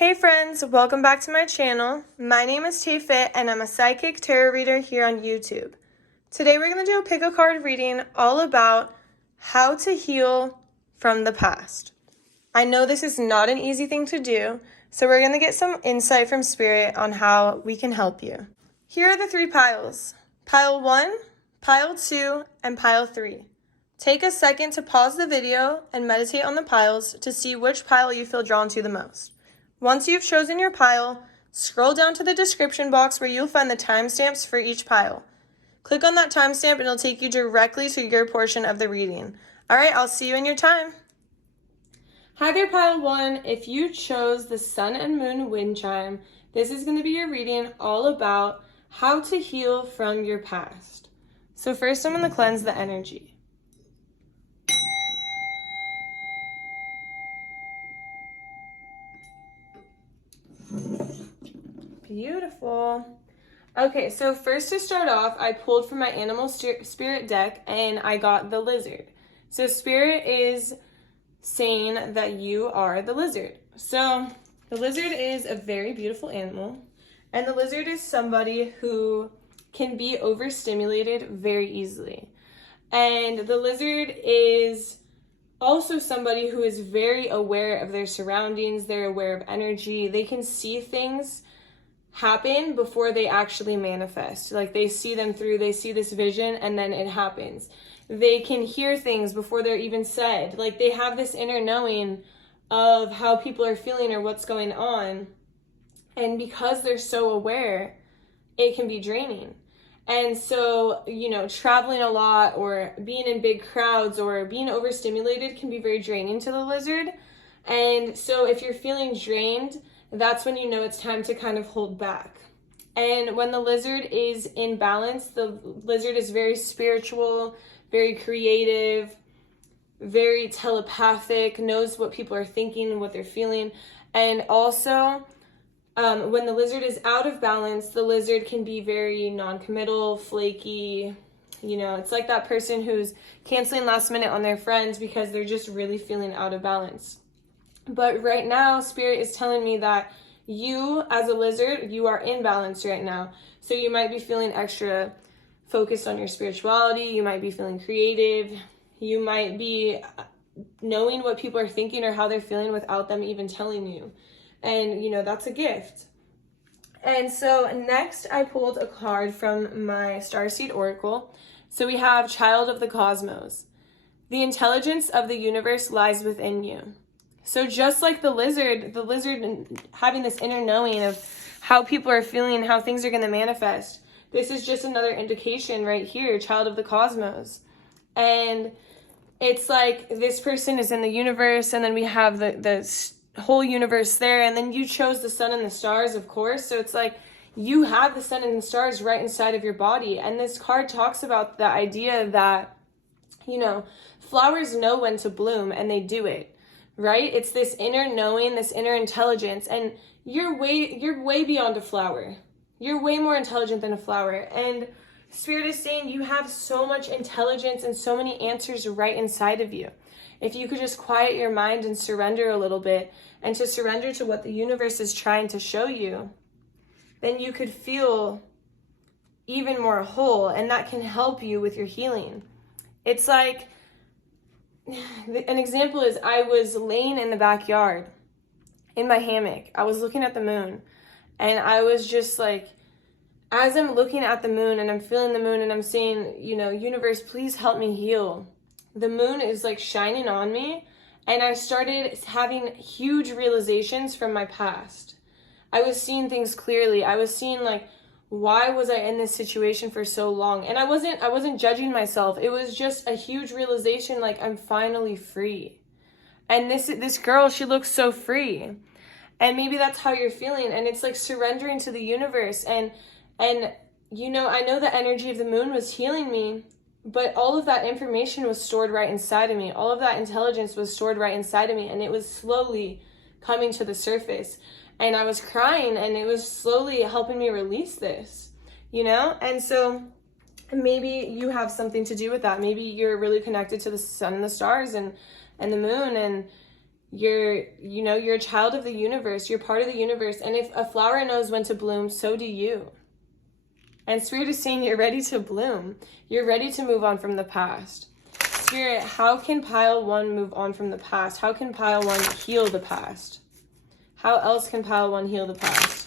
Hey friends, welcome back to my channel. My name is TAYFIT and I'm a psychic tarot reader here on YouTube. Today we're going to do a pick a card reading all about how to heal from the past. I know this is not an easy thing to do, so we're going to get some insight from Spirit on how we can help you. Here are the three piles. Pile 1, Pile 2, and Pile 3. Take a second to pause the video and meditate on the piles to see which pile you feel drawn to the most. Once you've chosen your pile, scroll down to the description box where you'll find the timestamps for each pile. Click on that timestamp and it'll take you directly to your portion of the reading. Alright, I'll see you in your time. Hi there, Pile 1. If you chose the Sun and Moon wind chime, this is going to be your reading all about how to heal from your past. So first I'm going to cleanse the energy. Beautiful. Okay, so first to start off, I pulled from my animal spirit deck and I got the lizard. So Spirit is saying that you are the lizard. So the lizard is a very beautiful animal, and the lizard is somebody who can be overstimulated very easily. And the lizard is also somebody who is very aware of their surroundings. They're aware of energy. They can see things happen before they actually manifest. Like they see them through, they see this vision and then it happens. They can hear things before they're even said. Like they have this inner knowing of how people are feeling or what's going on. And because they're so aware, it can be draining. And so, traveling a lot or being in big crowds or being overstimulated can be very draining to the lizard. And so if you're feeling drained, that's when you know it's time to kind of hold back. And when the lizard is in balance, the lizard is very spiritual, very creative, very telepathic, knows what people are thinking and what they're feeling. And also, when the lizard is out of balance, the lizard can be very non-committal, flaky. It's like that person who's canceling last minute on their friends because they're just really feeling out of balance. But right now, Spirit is telling me that you, as a lizard, you are in balance right now. So you might be feeling extra focused on your spirituality. You might be feeling creative. You might be knowing what people are thinking or how they're feeling without them even telling you. And, that's a gift. And so next I pulled a card from my Starseed Oracle. So we have Child of the Cosmos. The intelligence of the universe lies within you. So just like the lizard having this inner knowing of how people are feeling, how things are going to manifest, this is just another indication right here, Child of the Cosmos. And it's like this person is in the universe, and then we have the whole universe there, and then you chose the sun and the stars, of course. So it's like you have the sun and the stars right inside of your body. And this card talks about the idea that, flowers know when to bloom, and they do it. Right? It's this inner knowing, this inner intelligence, and you're way beyond a flower. You're way more intelligent than a flower. And Spirit is saying you have so much intelligence and so many answers right inside of you. If you could just quiet your mind and surrender a little bit, and to surrender to what the universe is trying to show you, then you could feel even more whole, and that can help you with your healing. It's like, an example is I was laying in the backyard in my hammock. I was looking at the moon, and I was just like, as I'm looking at the moon and I'm feeling the moon and I'm saying, universe, please help me heal. The moon is like shining on me, and I started having huge realizations from my past. I was seeing things clearly. I was seeing like, why was I in this situation for so long? And I wasn't judging myself. It was just a huge realization, like I'm finally free. And this girl, she looks so free. And maybe that's how you're feeling. And it's like surrendering to the universe. And I know the energy of the moon was healing me, but all of that information was stored right inside of me. All of that intelligence was stored right inside of me, and it was slowly coming to the surface. And I was crying, and it was slowly helping me release this, And so maybe you have something to do with that. Maybe you're really connected to the sun and the stars and the moon, and You're a child of the universe. You're part of the universe. And if a flower knows when to bloom, so do you. And Spirit is saying you're ready to bloom. You're ready to move on from the past. Spirit, how can pile 1 move on from the past? How can pile 1 heal the past? How else can pile 1 heal the past?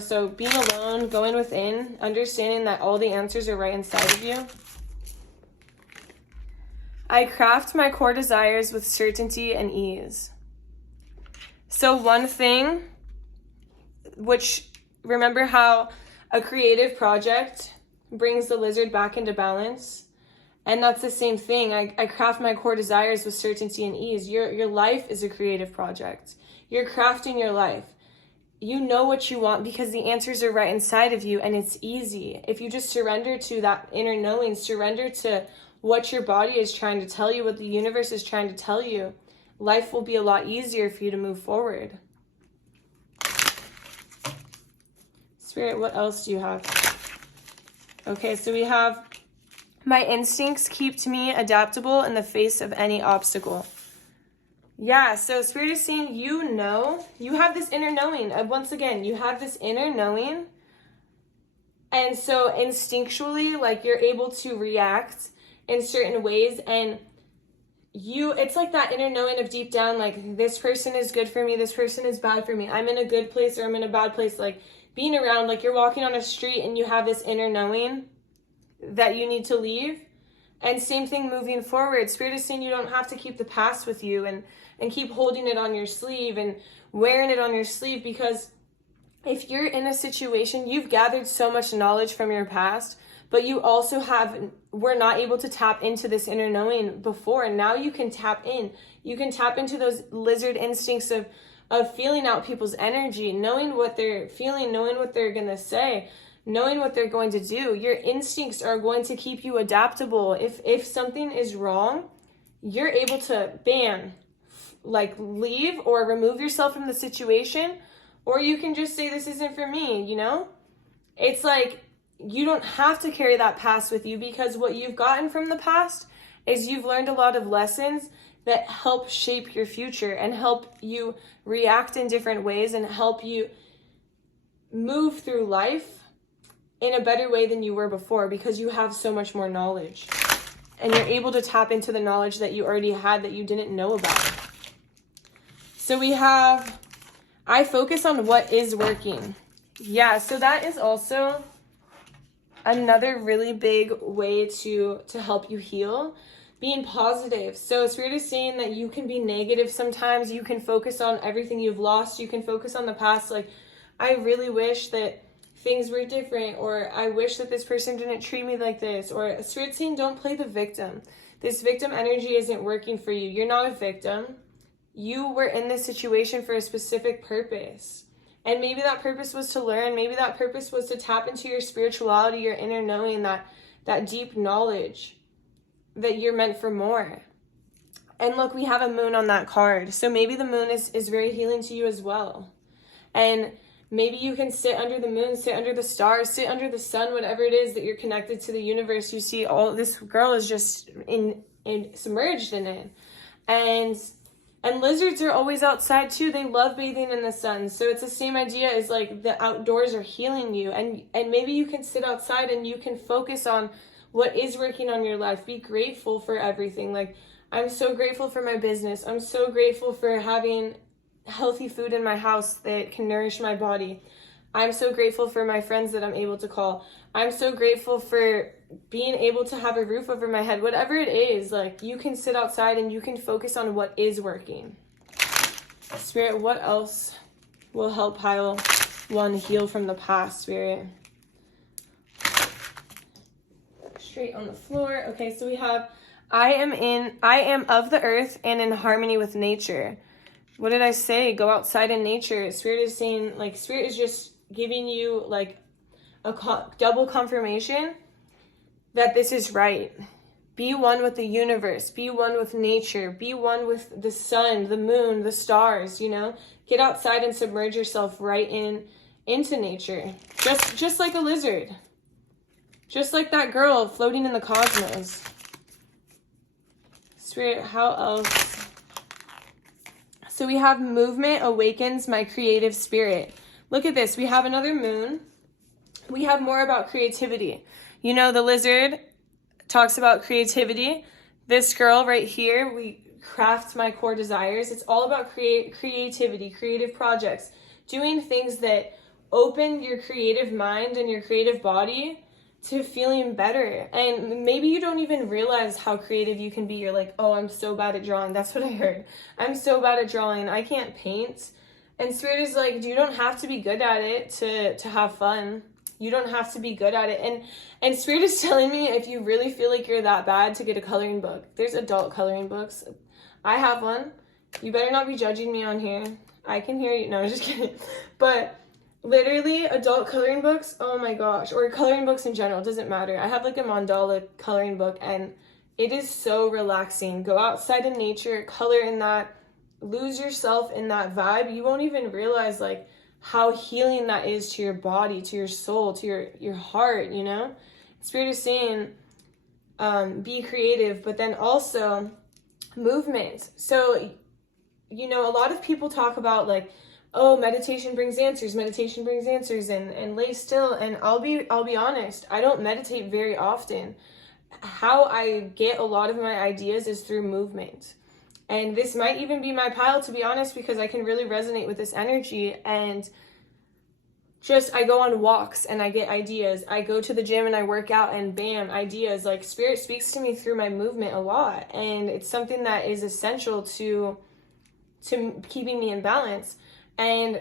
So being alone, going within, understanding that all the answers are right inside of you. I craft my core desires with certainty and ease. So one thing, which, remember how a creative project brings the lizard back into balance? And that's the same thing. I craft my core desires with certainty and ease. Your life is a creative project. You're crafting your life. You know what you want because the answers are right inside of you, and it's easy. If you just surrender to that inner knowing, surrender to what your body is trying to tell you, what the universe is trying to tell you, life will be a lot easier for you to move forward. Spirit, what else do you have? Okay, so we have, my instincts keep me adaptable in the face of any obstacle. Yeah, so Spirit is saying, you have this inner knowing. Once again, you have this inner knowing. And so instinctually, like, you're able to react in certain ways. And it's like that inner knowing of deep down, like, this person is good for me, this person is bad for me. I'm in a good place or I'm in a bad place. Like, being around, like, you're walking on a street and you have this inner knowing that you need to leave. And same thing moving forward. Spirit is saying you don't have to keep the past with you and keep holding it on your sleeve and wearing it on your sleeve, because if you're in a situation, you've gathered so much knowledge from your past, but you also were not able to tap into this inner knowing before, and now you can tap in. You can tap into those lizard instincts of feeling out people's energy, knowing what they're feeling, knowing what they're going to say, knowing what they're going to do. Your instincts are going to keep you adaptable. If something is wrong, you're able to, bam, like, leave or remove yourself from the situation, or you can just say, this isn't for me, It's like, you don't have to carry that past with you, because what you've gotten from the past is you've learned a lot of lessons that help shape your future and help you react in different ways and help you move through life in a better way than you were before, because you have so much more knowledge and you're able to tap into the knowledge that you already had that you didn't know about. So we have, I focus on what is working. Yeah, so that is also another really big way to help you heal, being positive. So Spirit is saying that you can be negative sometimes. You can focus on everything you've lost. You can focus on the past. Like, I really wish that things were different, or I wish that this person didn't treat me like this. Or Spirit saying, don't play the victim. This victim energy isn't working for you. You're not a victim. You were in this situation for a specific purpose. And maybe that purpose was to learn. Maybe that purpose was to tap into your spirituality, your inner knowing, that deep knowledge that you're meant for more. And look, we have a moon on that card. So maybe the moon is very healing to you as well. And maybe you can sit under the moon, sit under the stars, sit under the sun, whatever it is that you're connected to the universe. You see, all this girl is just submerged in it. And lizards are always outside too. They love bathing in the sun. So it's the same idea as, like, the outdoors are healing you. And maybe you can sit outside and you can focus on what is working on your life. Be grateful for everything. Like, I'm so grateful for my business. I'm so grateful for having healthy food in my house that can nourish my body. I'm so grateful for my friends that I'm able to call. I'm so grateful for being able to have a roof over my head. Whatever it is, like, you can sit outside and you can focus on what is working. Spirit, what else will help pile 1 heal from the past, Spirit? Straight on the floor. Okay, so we have, I am of the earth and in harmony with nature. What did I say? Go outside in nature. Spirit is saying, like, Spirit is just giving you, like, a double confirmation that this is right. Be one with the universe. Be one with nature. Be one with the sun, the moon, the stars, Get outside and submerge yourself right into nature. Just like a lizard. Just like that girl floating in the cosmos. Spirit, how else? So we have movement awakens my creative spirit. Look at this. We have another moon. We have more about creativity. You know, the lizard talks about creativity. This girl right here, we craft my core desires. It's all about creativity, creative projects, doing things that open your creative mind and your creative body to feeling better. And maybe you don't even realize how creative you can be. You're like, oh, I'm so bad at drawing. That's what I heard. I'm so bad at drawing. I can't paint. And Spirit is like, you don't have to be good at it to have fun. You don't have to be good at it. And Spirit is telling me, if you really feel like you're that bad, to get a coloring book. There's adult coloring books. I have one. You better not be judging me on here. I can hear you. No, I'm just kidding. But literally, adult coloring books, oh my gosh. Or coloring books in general, doesn't matter. I have like a mandala coloring book, and it is so relaxing. Go outside in nature, color in that, lose yourself in that vibe. You won't even realize like how healing that is to your body, to your soul, to your heart, you know? Spirit is saying, be creative, but then also movement. So, you know, a lot of people talk about like, oh, meditation brings answers, and lay still. And I'll be honest, I don't meditate very often. How I get a lot of my ideas is through movement. And this might even be my pile, to be honest, because I can really resonate with this energy. And just, I go on walks and I get ideas. I go to the gym and I work out and bam, ideas. Like Spirit speaks to me through my movement a lot. And it's something that is essential to keeping me in balance. And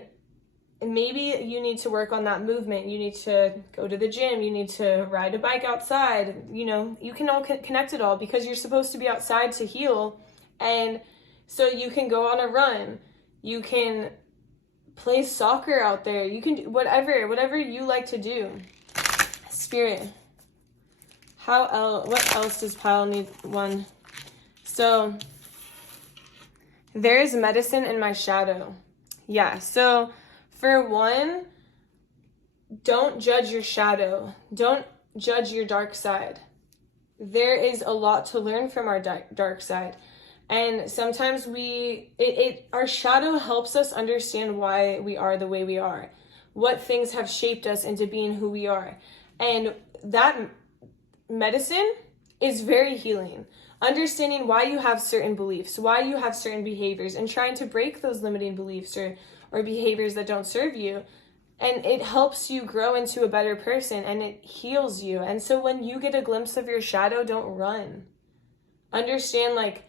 maybe you need to work on that movement. You need to go to the gym. You need to ride a bike outside. You know, you can all connect it all, because you're supposed to be outside to heal. And so you can go on a run, you can play soccer out there, you can do whatever you like to do. Spirit, what else does pile need? One. So there is medicine in my shadow. Yeah, so for one, don't judge your shadow. Don't judge your dark side. There is a lot to learn from our dark side. And sometimes our shadow helps us understand why we are the way we are, what things have shaped us into being who we are. And that medicine is very healing. Understanding why you have certain beliefs, why you have certain behaviors, and trying to break those limiting beliefs or behaviors that don't serve you. And it helps you grow into a better person, and it heals you. And so when you get a glimpse of your shadow, don't run. Understand like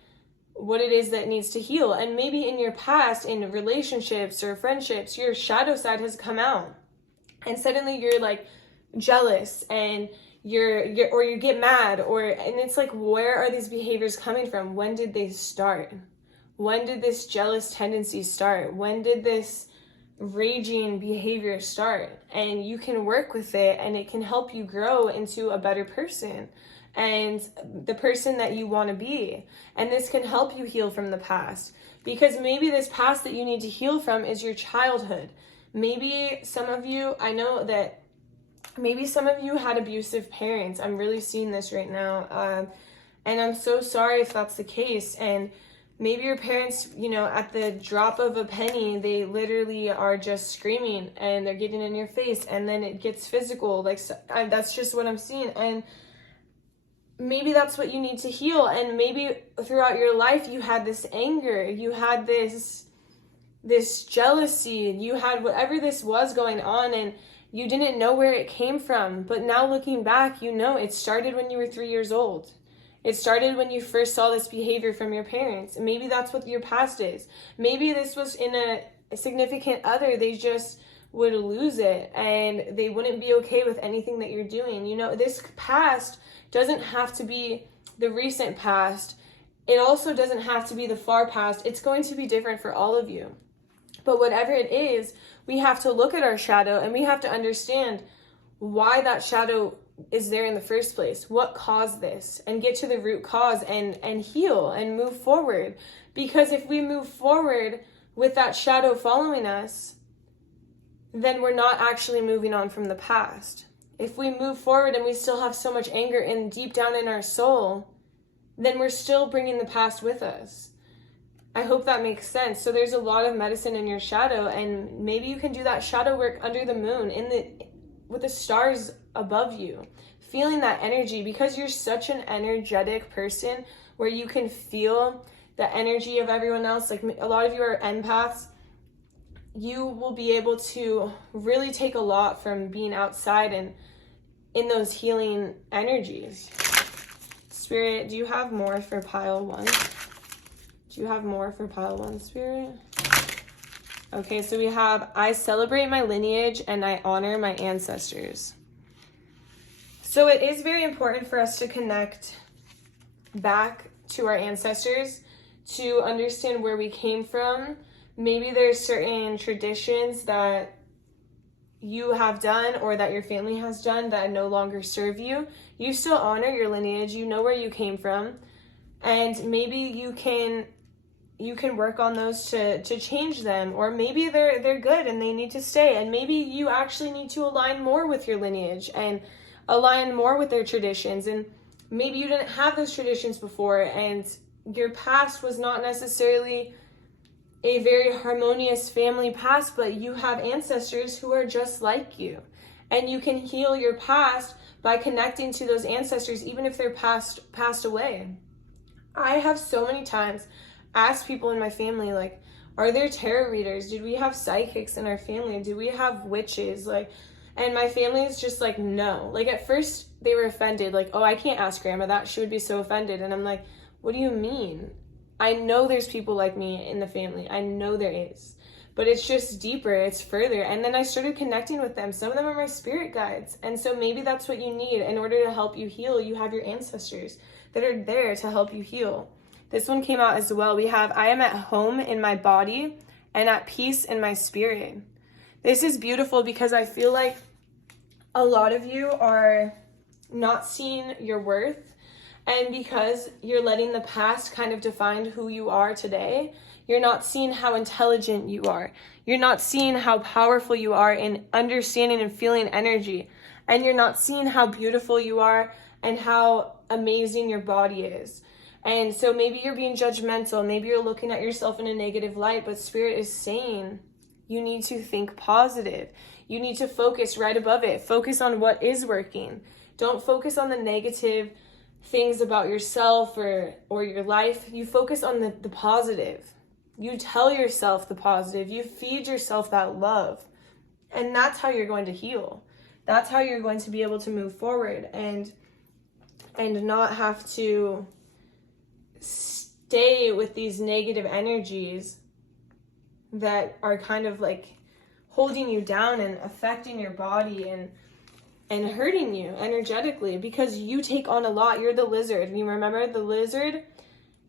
what it is that needs to heal. And maybe in your past, in relationships or friendships, your shadow side has come out. And suddenly you're like jealous, and you get mad, and it's like, where are these behaviors coming from? When did they start? When did this jealous tendency start? When did this raging behavior start? And you can work with it, and it can help you grow into a better person and the person that you want to be. And this can help you heal from the past, because maybe this past that you need to heal from is your childhood. Maybe some of you, I know that maybe some of you had abusive parents. I'm really seeing this right now. And I'm so sorry if that's the case. And maybe your parents, you know, at the drop of a penny, they literally are just screaming and they're getting in your face, and then it gets physical. Like, that's just what I'm seeing. And maybe that's what you need to heal. And maybe throughout your life, you had this anger, you had this jealousy, you had whatever this was going on, and you didn't know where it came from. But now looking back, you know it started when you were 3 years old. It started when you first saw this behavior from your parents. Maybe that's what your past is. Maybe this was in a significant other. They just would lose it, and they wouldn't be okay with anything that you're doing. You know, this past doesn't have to be the recent past. It also doesn't have to be the far past. It's going to be different for all of you. But whatever it is, we have to look at our shadow, and we have to understand why that shadow is there in the first place. What caused this? And get to the root cause and heal and move forward. Because if we move forward with that shadow following us, then we're not actually moving on from the past. If we move forward and we still have so much anger deep down in our soul, then we're still bringing the past with us. I hope that makes sense. So there's a lot of medicine in your shadow, and maybe you can do that shadow work under the moon, with the stars above you, feeling that energy, because you're such an energetic person where you can feel the energy of everyone else. Like, a lot of you are empaths. You will be able to really take a lot from being outside and in those healing energies. Spirit, do you have more for pile 1? Do you have more for pile 1, Spirit? Okay, so we have, I celebrate my lineage and I honor my ancestors. So it is very important for us to connect back to our ancestors, to understand where we came from. Maybe there's certain traditions that you have done or that your family has done that no longer serve you. You still honor your lineage, you know where you came from, and maybe you can work on those to change them, or maybe they're good and they need to stay, and maybe you actually need to align more with your lineage and align more with their traditions, and maybe you didn't have those traditions before and your past was not necessarily a very harmonious family past, but you have ancestors who are just like you, and you can heal your past by connecting to those ancestors even if they're passed away. I have so many times asked people in my family, like, are there tarot readers? Did we have psychics in our family? Do we have witches? Like, and my family is just like, no. Like, at first they were offended, like, oh, I can't ask grandma that, she would be so offended. And I'm like, what do you mean? I know there's people like me in the family. I know there is. But it's just deeper, it's further. And then I started connecting with them. Some of them are my spirit guides. And so maybe that's what you need in order to help you heal. You have your ancestors that are there to help you heal. This one came out as well. We have, I am at home in my body and at peace in my spirit. This is beautiful because I feel like a lot of you are not seeing your worth, and because you're letting the past kind of define who you are today, you're not seeing how intelligent you are. You're not seeing how powerful you are in understanding and feeling energy. And you're not seeing how beautiful you are and how amazing your body is. And so maybe you're being judgmental. Maybe you're looking at yourself in a negative light, but Spirit is saying you need to think positive. You need to focus right above it. Focus on what is working. Don't focus on the negative things about yourself or your life. You focus on the positive. You tell yourself the positive. You feed yourself that love. And that's how you're going to heal. That's how you're going to be able to move forward and not have to stay with these negative energies that are kind of like holding you down and affecting your body and hurting you energetically, because you take on a lot. You're the lizard. You remember the lizard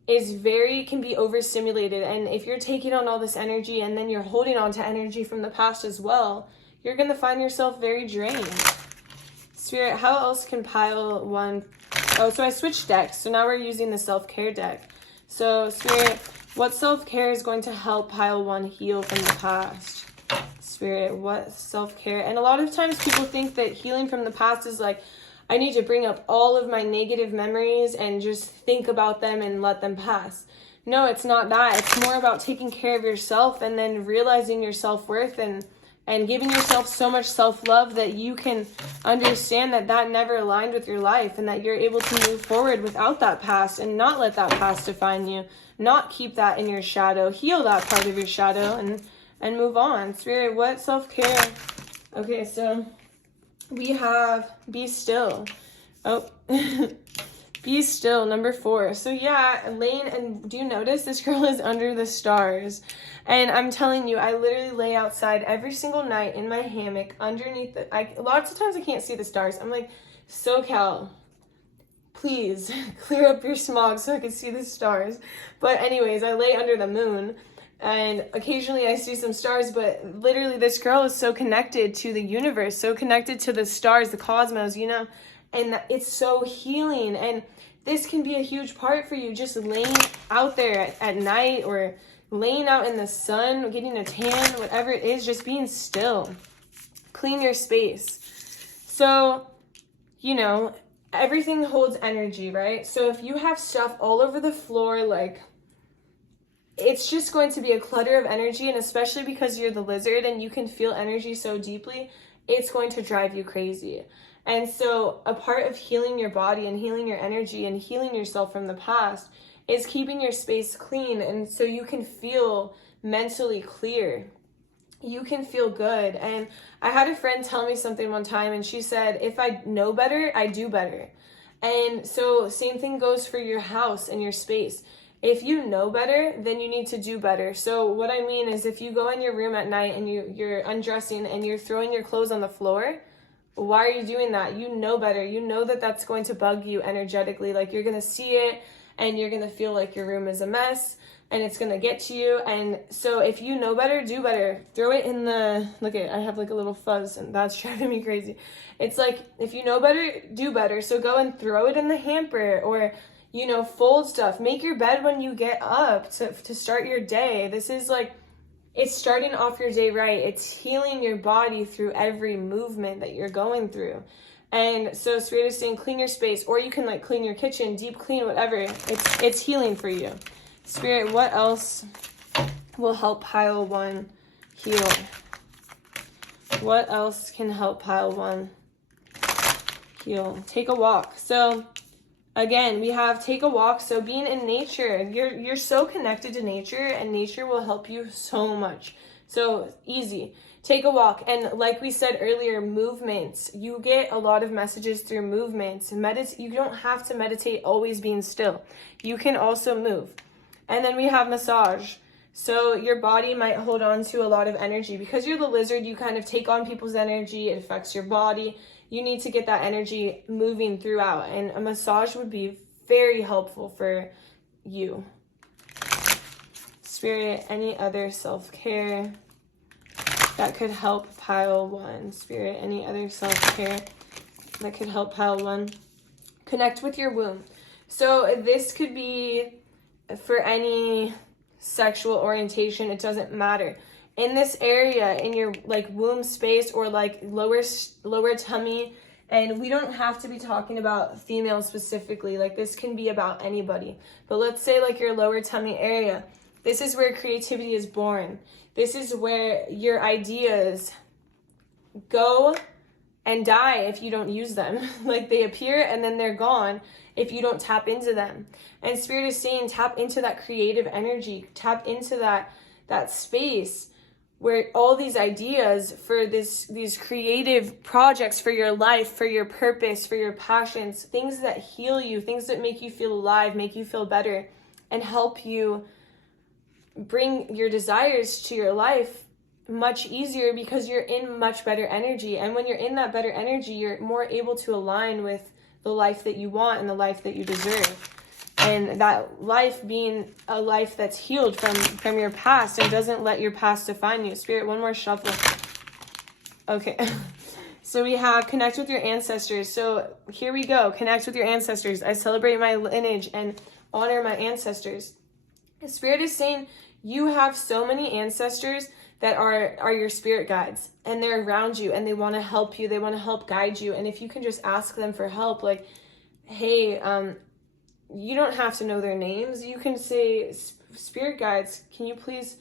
can be overstimulated, and if you're taking on all this energy and then you're holding on to energy from the past as well, you're going to find yourself very drained. Spirit, how else can pile 1? Oh, so I switched decks, so now we're using the self-care deck. So Spirit, what self-care is going to help pile 1 heal from the past? Spirit, what self-care? And a lot of times people think that healing from the past is like, I need to bring up all of my negative memories and just think about them and let them pass. No, it's not that. It's more about taking care of yourself and then realizing your self-worth and giving yourself so much self-love that you can understand that never aligned with your life, and that you're able to move forward without that past and not let that past define you, not keep that in your shadow, heal that part of your shadow and move on. Spirit, what self-care? Okay, so we have be still. Oh, be still, number 4. So yeah, Elaine, and do you notice this girl is under the stars? And I'm telling you, I literally lay outside every single night in my hammock underneath lots of times I can't see the stars. I'm like, SoCal, please clear up your smog so I can see the stars. But anyways, I lay under the moon, and occasionally I see some stars, but literally this girl is so connected to the universe, so connected to the stars, the cosmos, you know, and it's so healing. And this can be a huge part for you, just laying out there at night or laying out in the sun, getting a tan, whatever it is, just being still. Clean your space. So, you know, everything holds energy, right? So if you have stuff all over the floor, like, it's just going to be a clutter of energy, and especially because you're the lizard and you can feel energy so deeply, it's going to drive you crazy. And so a part of healing your body and healing your energy and healing yourself from the past is keeping your space clean, and so you can feel mentally clear. You can feel good. And I had a friend tell me something one time, and she said, if I know better, I do better. And so same thing goes for your house and your space. If you know better, then you need to do better. So what I mean is, if you go in your room at night and you're undressing and you're throwing your clothes on the floor, why are you doing that? You know better. You know that that's going to bug you energetically. Like, you're going to see it and you're going to feel like your room is a mess and it's going to get to you. And so if you know better, do better. Throw it in the, look at, I have like a little fuzz and that's driving me crazy. It's like, if you know better, do better. So go and throw it in the hamper, or, you know, fold stuff. Make your bed when you get up to start your day. This is like, it's starting off your day right. It's healing your body through every movement that you're going through. And so Spirit is saying, clean your space, or you can like clean your kitchen, deep clean, whatever. It's healing for you. Spirit, what else will help pile 1 heal? What else can help pile 1 heal? Take a walk. So again, we have take a walk. So being in nature, you're so connected to nature, and nature will help you so much. So easy. Take a walk. And like we said earlier, movements. You get a lot of messages through movements. You don't have to meditate always being still. You can also move. And then we have massage. So your body might hold on to a lot of energy. Because you're the lizard, you kind of take on people's energy. It affects your body. You need to get that energy moving throughout. And a massage would be very helpful for you. Spirit, any other self-care that could help pile 1? Spirit, any other self-care that could help pile 1? Connect with your womb. So this could be for any sexual orientation. It doesn't matter. In this area, in your like womb space, or like lower tummy, and we don't have to be talking about females specifically. Like, this can be about anybody. But let's say like your lower tummy area. This is where creativity is born. This is where your ideas go and die if you don't use them. Like, they appear and then they're gone if you don't tap into them. And Spirit is saying, tap into that creative energy. Tap into that space where all these ideas for these creative projects for your life, for your purpose, for your passions, things that heal you, things that make you feel alive, make you feel better, and help you bring your desires to your life much easier, because you're in much better energy. And when you're in that better energy, you're more able to align with the life that you want and the life that you deserve. And that life being a life that's healed from your past and doesn't let your past define you. Spirit, one more shuffle. Okay. So we have connect with your ancestors. So here we go. Connect with your ancestors. I celebrate my lineage and honor my ancestors. Spirit is saying you have so many ancestors that are your spirit guides, and they're around you and they want to help you. They want to help guide you. And if you can just ask them for help, like, hey, you don't have to know their names. You can say, spirit guides, can you please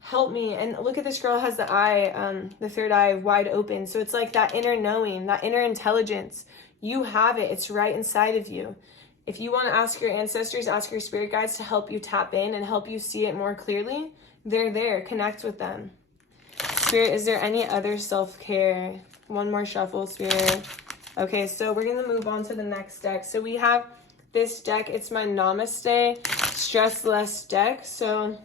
help me? And look at this girl has the eye, the third eye wide open. So it's like that inner knowing, that inner intelligence. You have it. It's right inside of you. If you want to ask your ancestors, ask your spirit guides to help you tap in and help you see it more clearly. They're there. Connect with them. Spirit, is there any other self-care? One more shuffle, Spirit. Okay, so we're going to move on to the next deck. So we have this deck. It's my Namaste Stress Less deck. So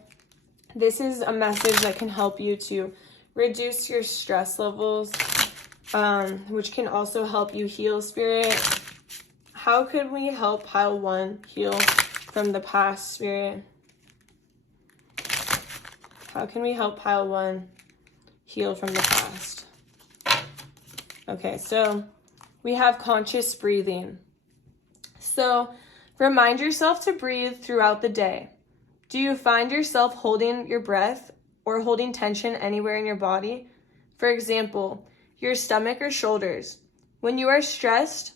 this is a message that can help you to reduce your stress levels, which can also help you heal, Spirit. How could we help pile 1 heal from the past, Spirit? How can we help pile 1 heal from the past? Okay, so we have conscious breathing. So remind yourself to breathe throughout the day. Do you find yourself holding your breath or holding tension anywhere in your body? For example, your stomach or shoulders. When you are stressed,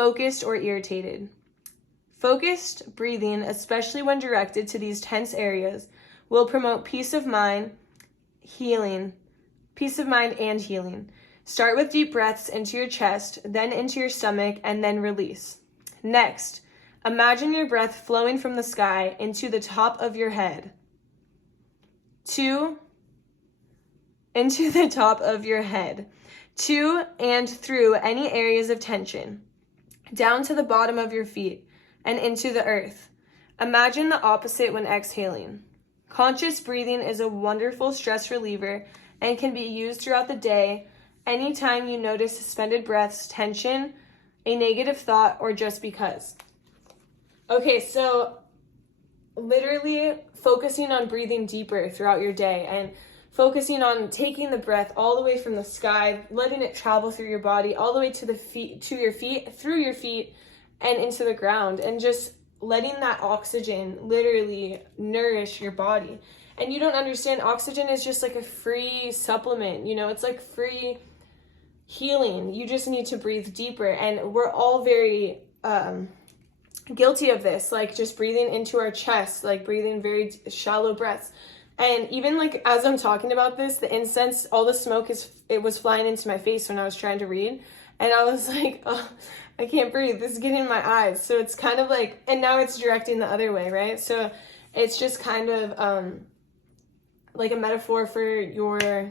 focused, or irritated. Focused breathing, especially when directed to these tense areas, will promote peace of mind and healing. Start with deep breaths into your chest, then into your stomach, and then release. Next, imagine your breath flowing from the sky into the top of your head. 2, into the top of your head. 2, and through any areas of tension. Down to the bottom of your feet and into the earth. Imagine the opposite when exhaling. Conscious breathing is a wonderful stress reliever and can be used throughout the day anytime you notice suspended breaths, tension, a negative thought, or just because. Okay, so literally focusing on breathing deeper throughout your day and focusing on taking the breath all the way from the sky, letting it travel through your body, all the way to your feet, through your feet, and into the ground, and just letting that oxygen literally nourish your body. And you don't understand, oxygen is just like a free supplement, it's like free healing. You just need to breathe deeper, and we're all very guilty of this, like just breathing into our chest, like breathing very shallow breaths. And even like as I'm talking about this, the incense, all the smoke it was flying into my face when I was trying to read, and I was like, oh, I can't breathe, this is getting in my eyes. So it's kind of like, and now it's directing the other way, right? So it's just kind of like a metaphor for your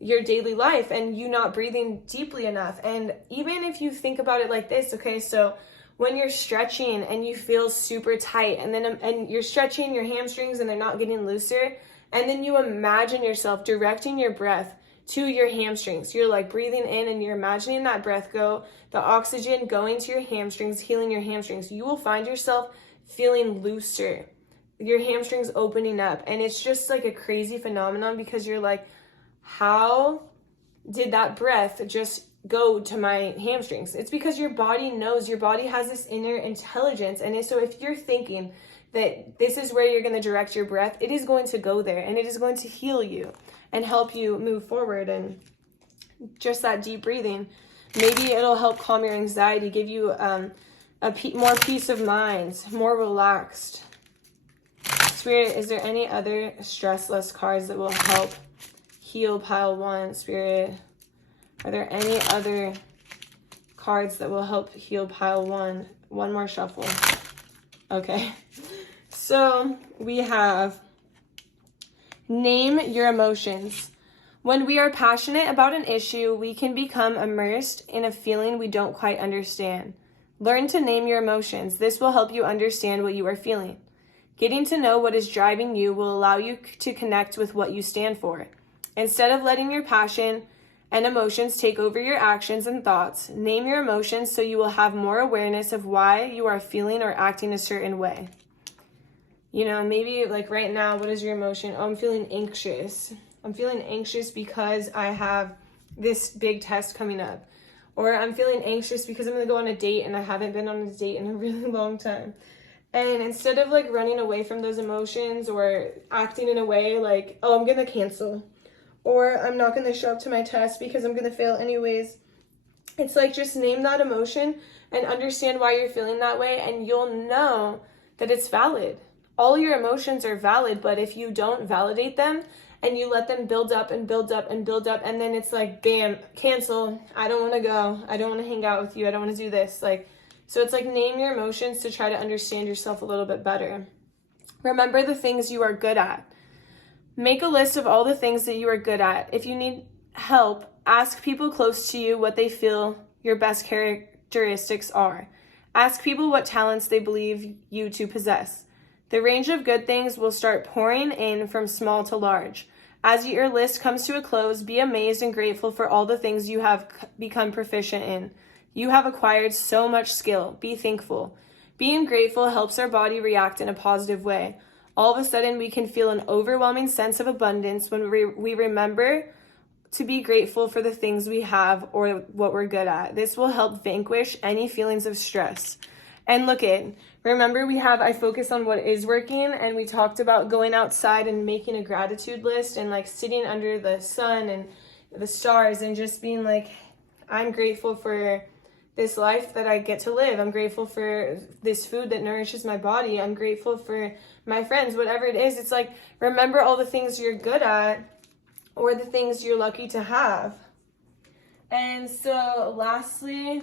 daily life and you not breathing deeply enough. And even if you think about it like this, okay, so when you're stretching and you feel super tight, and you're stretching your hamstrings and they're not getting looser, and then you imagine yourself directing your breath to your hamstrings. You're like breathing in and you're imagining that breath go, the oxygen going to your hamstrings, healing your hamstrings. You will find yourself feeling looser, your hamstrings opening up. And it's just like a crazy phenomenon, because you're like, how did that breath just go to my hamstrings? It's because your body knows, your body has this inner intelligence. And so if you're thinking that this is where you're going to direct your breath, it is going to go there, and it is going to heal you and help you move forward. And just that deep breathing, maybe it'll help calm your anxiety, give you more peace of mind, more relaxed. Spirit, is there any other stressless cards that will help heal pile 1? Spirit, are there any other cards that will help heal pile 1? One more shuffle. Okay. So we have name your emotions. When we are passionate about an issue, we can become immersed in a feeling we don't quite understand. Learn to name your emotions. This will help you understand what you are feeling. Getting to know what is driving you will allow you to connect with what you stand for. Instead of letting your passion and emotions take over your actions and thoughts, name your emotions so you will have more awareness of why you are feeling or acting a certain way. Maybe like right now, what is your emotion? Oh, I'm feeling anxious. I'm feeling anxious because I have this big test coming up. Or I'm feeling anxious because I'm going to go on a date and I haven't been on a date in a really long time. And instead of like running away from those emotions or acting in a way like, oh, I'm going to cancel, or I'm not going to show up to my test because I'm going to fail anyways, it's like just name that emotion and understand why you're feeling that way, and you'll know that it's valid. All your emotions are valid, but if you don't validate them and you let them build up and build up and build up, and then it's like, bam, cancel, I don't want to go, I don't want to hang out with you, I don't want to do this. So it's like, name your emotions to try to understand yourself a little bit better. Remember the things you are good at. Make a list of all the things that you are good at. If you need help, ask people close to you what they feel your best characteristics are. Ask people what talents they believe you to possess. The range of good things will start pouring in from small to large. As your list comes to a close, be amazed and grateful for all the things you have become proficient in. You have acquired so much skill. Be thankful. Being grateful helps our body react in a positive way. All of a sudden, we can feel an overwhelming sense of abundance when we remember to be grateful for the things we have or what we're good at. This will help vanquish any feelings of stress. And remember I focus on what is working, and we talked about going outside and making a gratitude list and like sitting under the sun and the stars and just being like, I'm grateful for this life that I get to live. I'm grateful for this food that nourishes my body. I'm grateful for my friends, whatever it is. It's like, remember all the things you're good at or the things you're lucky to have. And so lastly,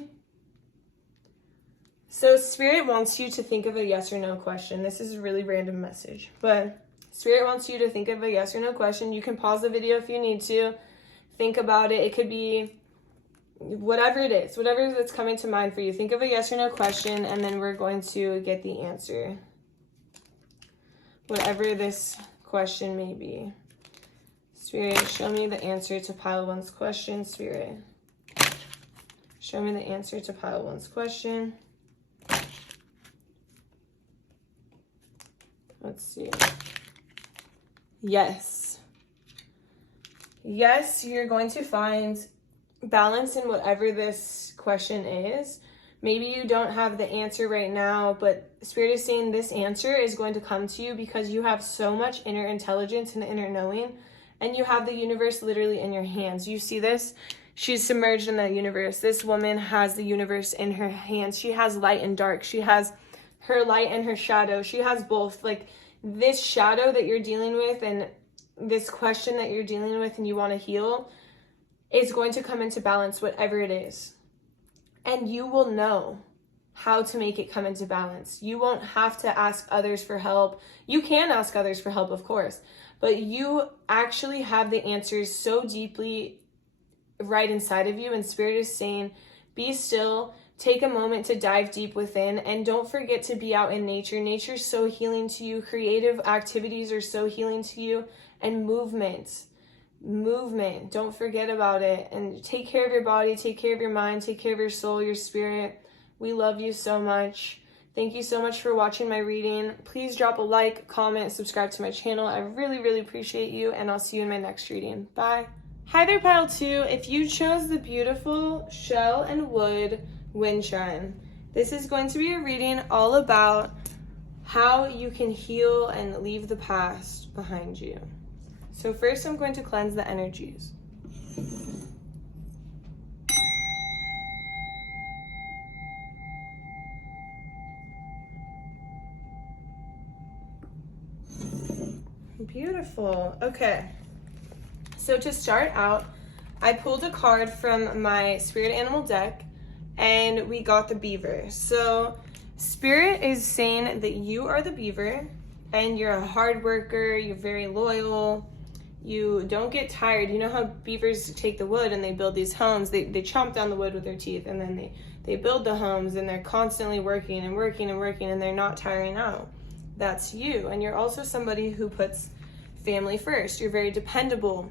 so Spirit wants you to think of a yes or no question. This is a really random message, but Spirit wants you to think of a yes or no question. You can pause the video if you need to. Think about it. It could be whatever it is, whatever that's coming to mind for you. Think of a yes or no question, and then we're going to get the answer. Whatever this question may be. Spirit, show me the answer to pile 1's question. Spirit, show me the answer to pile 1's question. Let's see. Yes. Yes, you're going to find balance in whatever this question is. Maybe you don't have the answer right now, but Spirit is saying this answer is going to come to you because you have so much inner intelligence and inner knowing, and you have the universe literally in your hands. You see this? She's submerged in the universe. This woman has the universe in her hands. She has light and dark. She has her light and her shadow. She has both. Like, this shadow that you're dealing with and this question that you're dealing with and you want to heal is going to come into balance, whatever it is. And you will know how to make it come into balance. You won't have to ask others for help. You can ask others for help, of course, but you actually have the answers so deeply right inside of you. And Spirit is saying, be still, take a moment to dive deep within, and don't forget to be out in nature. Nature's so healing to you. Creative activities are so healing to you. And movement, don't forget about it. And take care of your body, take care of your mind, take care of your soul, your spirit. We love you so much. Thank you so much for watching my reading. Please drop a like, comment, subscribe to my channel. I really, really appreciate you, and I'll see you in my next reading. Bye. Hi there, Pile 2. If you chose the beautiful shell and wood wind chime, this is going to be a reading all about how you can heal and leave the past behind you. So first, I'm going to cleanse the energies. Beautiful. Okay. So to start out, I pulled a card from my spirit animal deck, and we got the beaver. So Spirit is saying that you are the beaver, and you're a hard worker, you're very loyal, you don't get tired. You know how beavers take the wood and they build these homes? They chomp down the wood with their teeth, and then they build the homes, and they're constantly working and working and working, and they're not tiring out. That's you. And you're also somebody who puts family first. You're very dependable,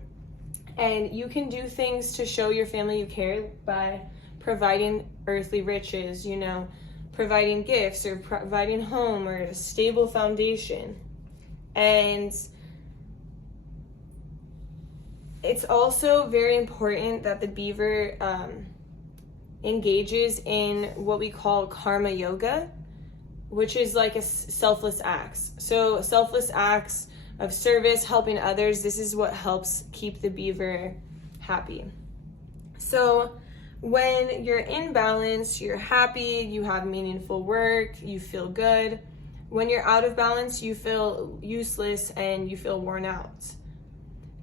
and you can do things to show your family you care by providing earthly riches, you know, providing gifts or providing home or a stable foundation. And it's also very important that the beaver engages in what we call karma yoga, which is like a selfless acts. So selfless acts of service, helping others, this is what helps keep the beaver happy. So when you're in balance, you're happy, you have meaningful work, you feel good. When you're out of balance, you feel useless and you feel worn out.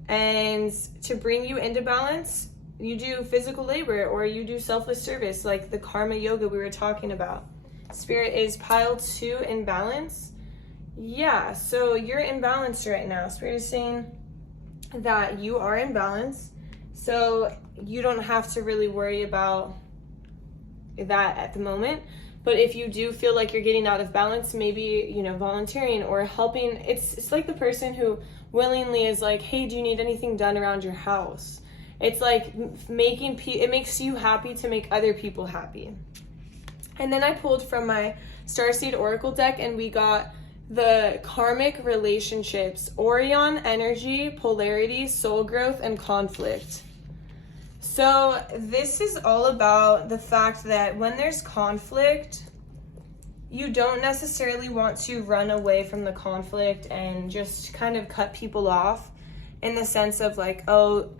And to bring you into balance, you do physical labor or you do selfless service, like the karma yoga we were talking about. Spirit is pile 2 in balance. Yeah, so you're in balance right now. Spirit is saying that you are in balance, so you don't have to really worry about that at the moment. But if you do feel like you're getting out of balance, maybe, you know, volunteering or helping. It's like the person who willingly is like, hey, do you need anything done around your house? It's like it makes you happy to make other people happy. And then I pulled from my Starseed Oracle deck, and we got the karmic relationships, Orion energy, polarity, soul growth, and conflict. So this is all about the fact that when there's conflict, you don't necessarily want to run away from the conflict and just kind of cut people off in the sense of like, oh,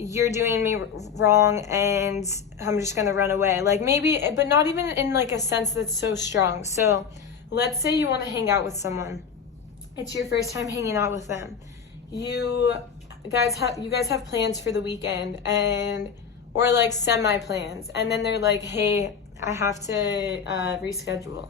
you're doing me wrong and I'm just gonna run away. Like maybe, but not even in like a sense that's so strong. So let's say you want to hang out with someone. It's your first time hanging out with them. You guys have plans for the weekend, and or like semi plans, and then they're like, hey, I have to reschedule.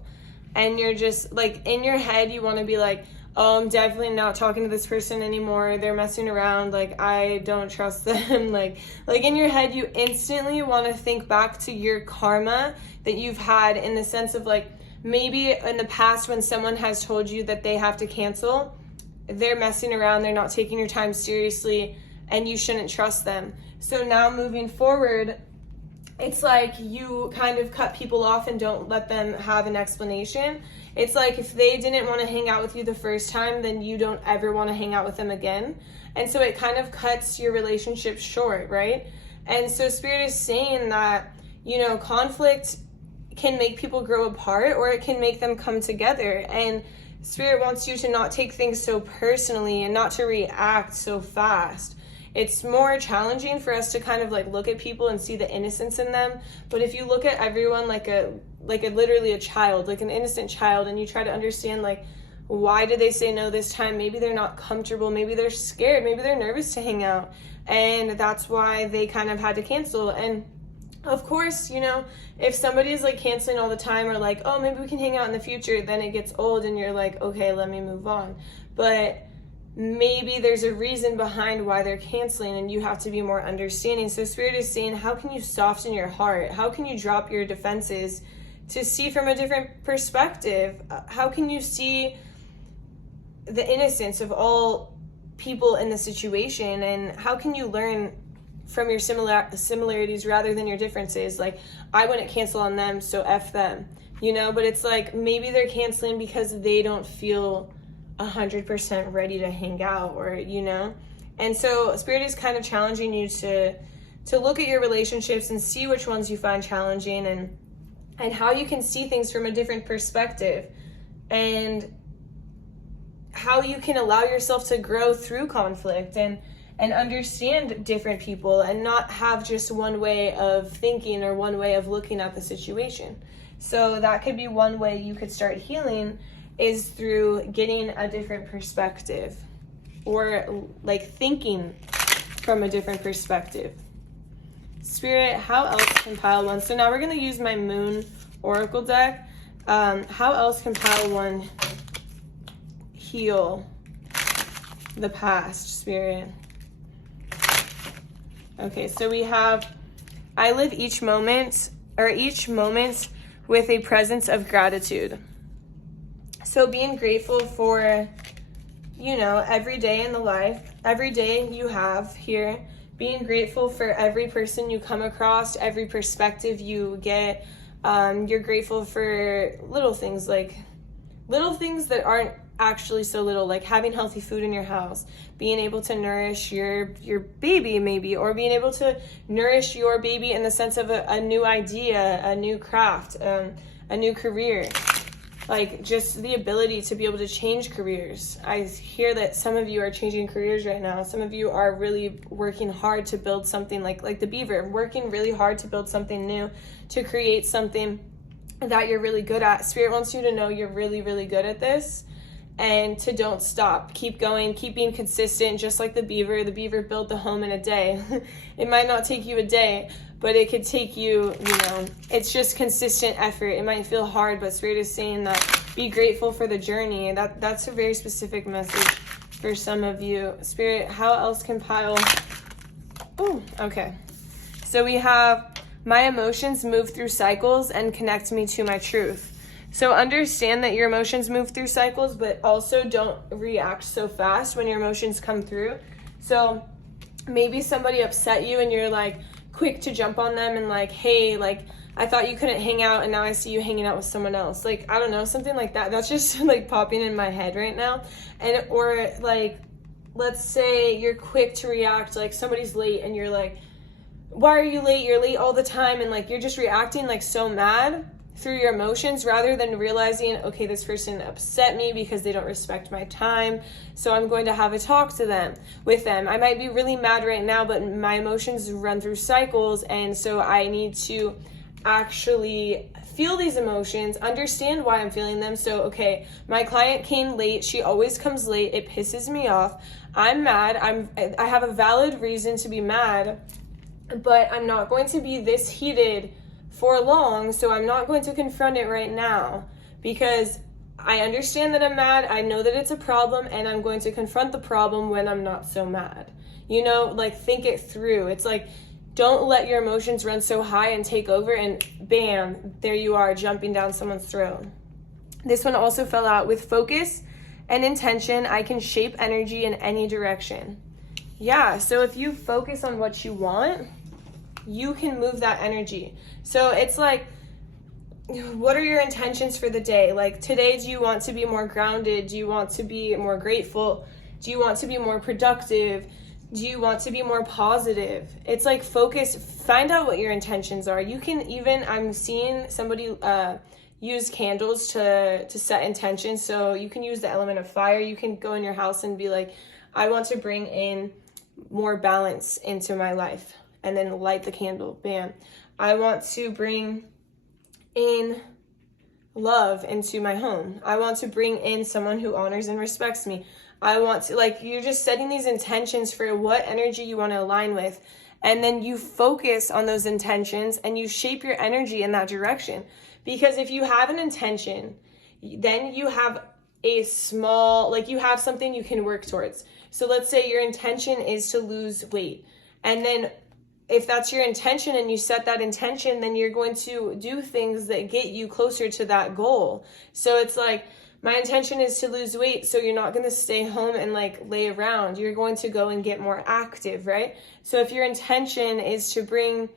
And you're just like, in your head you want to be like, oh, I'm definitely not talking to this person anymore. They're messing around. Like, I don't trust them. like in your head, you instantly want to think back to your karma that you've had, in the sense of like, maybe in the past when someone has told you that they have to cancel, they're messing around, they're not taking your time seriously, and you shouldn't trust them. So now moving forward, it's like you kind of cut people off and don't let them have an explanation. It's like if they didn't want to hang out with you the first time, then you don't ever want to hang out with them again. And so it kind of cuts your relationship short, right? And so Spirit is saying that, you know, conflict can make people grow apart, or it can make them come together. And Spirit wants you to not take things so personally and not to react so fast. It's more challenging for us to kind of like look at people and see the innocence in them. But if you look at everyone like a literally a child, like an innocent child, and you try to understand like, why did they say no this time? Maybe they're not comfortable, maybe they're scared, maybe they're nervous to hang out, and that's why they kind of had to cancel. And of course, you know, if somebody is like canceling all the time, or like, oh, maybe we can hang out in the future, then it gets old and you're like, okay, let me move on. But maybe there's a reason behind why they're canceling, and you have to be more understanding. So Spirit is saying, how can you soften your heart? How can you drop your defenses to see from a different perspective? How can you see the innocence of all people in the situation? And how can you learn from your similarities rather than your differences? Like, I wouldn't cancel on them, so F them, you know? But it's like, maybe they're canceling because they don't feel 100% ready to hang out, or, you know? And so Spirit is kind of challenging you to look at your relationships and see which ones you find challenging, and how you can see things from a different perspective, and how you can allow yourself to grow through conflict and understand different people, and not have just one way of thinking or one way of looking at the situation. So that could be one way you could start healing, is through getting a different perspective, or like thinking from a different perspective. Spirit, how else can pile one? So now we're going to use my Moon Oracle deck. How else can pile one heal the past, Spirit? Okay, so we have, I live each moment with a presence of gratitude. So being grateful for, you know, every day in the life, every day you have here, being grateful for every person you come across, every perspective you get. You're grateful for little things that aren't actually so little, like having healthy food in your house, being able to nourish your baby maybe, or being able to nourish your baby in the sense of a new idea, a new craft, a new career. Like just the ability to be able to change careers. I hear that some of you are changing careers right now. Some of you are really working hard to build something like the beaver, working really hard to build something new, to create something that you're really good at. Spirit wants you to know you're really, really good at this, and to don't stop. Keep going, keep being consistent, just like the beaver. The beaver built the home in a day. It might not take you a day, but it could take you, it's just consistent effort. It might feel hard, but Spirit is saying that be grateful for the journey. That's a very specific message for some of you. Spirit, how else can pile? Oh, okay. So we have, my emotions move through cycles and connect me to my truth. So understand that your emotions move through cycles, but also don't react so fast when your emotions come through. So maybe somebody upset you and you're like quick to jump on them and like, hey, like I thought you couldn't hang out and now I see you hanging out with someone else. Like, I don't know, something like that. That's just like popping in my head right now. And or like, let's say you're quick to react, like somebody's late and you're like, why are you late? You're late all the time. And like, you're just reacting like so mad through your emotions rather than realizing, okay, this person upset me because they don't respect my time, so I'm going to have a talk with them. I might be really mad right now, but my emotions run through cycles, and so I need to actually feel these emotions, understand why I'm feeling them. So, okay, my client came late. She always comes late. It pisses me off. I'm mad. I have a valid reason to be mad, but I'm not going to be this heated for long, so I'm not going to confront it right now because I understand that I'm mad. I know that it's a problem, and I'm going to confront the problem when I'm not so mad. You know, like, think it through. It's like, don't let your emotions run so high and take over, and bam, there you are, jumping down someone's throat. This one also fell out. With focus and intention, I can shape energy in any direction. Yeah, so if you focus on what you want, you can move that energy. So it's like, what are your intentions for the day? Like, today, do you want to be more grounded? Do you want to be more grateful? Do you want to be more productive? Do you want to be more positive? It's like, focus, find out what your intentions are. You can even, I'm seeing somebody use candles to set intentions. So you can use the element of fire. You can go in your house and be like, I want to bring in more balance into my life. And then light the candle, bam. I want to bring in love into my home. I want to bring in someone who honors and respects me. I want to, like, you're just setting these intentions for what energy you want to align with. And then you focus on those intentions and you shape your energy in that direction. Because if you have an intention, then you have a small, like, you have something you can work towards. So let's say your intention is to lose weight. And then if that's your intention and you set that intention, then you're going to do things that get you closer to that goal. So it's like, my intention is to lose weight, so you're not going to stay home and like lay around. You're going to go and get more active, right? So if your intention is to bring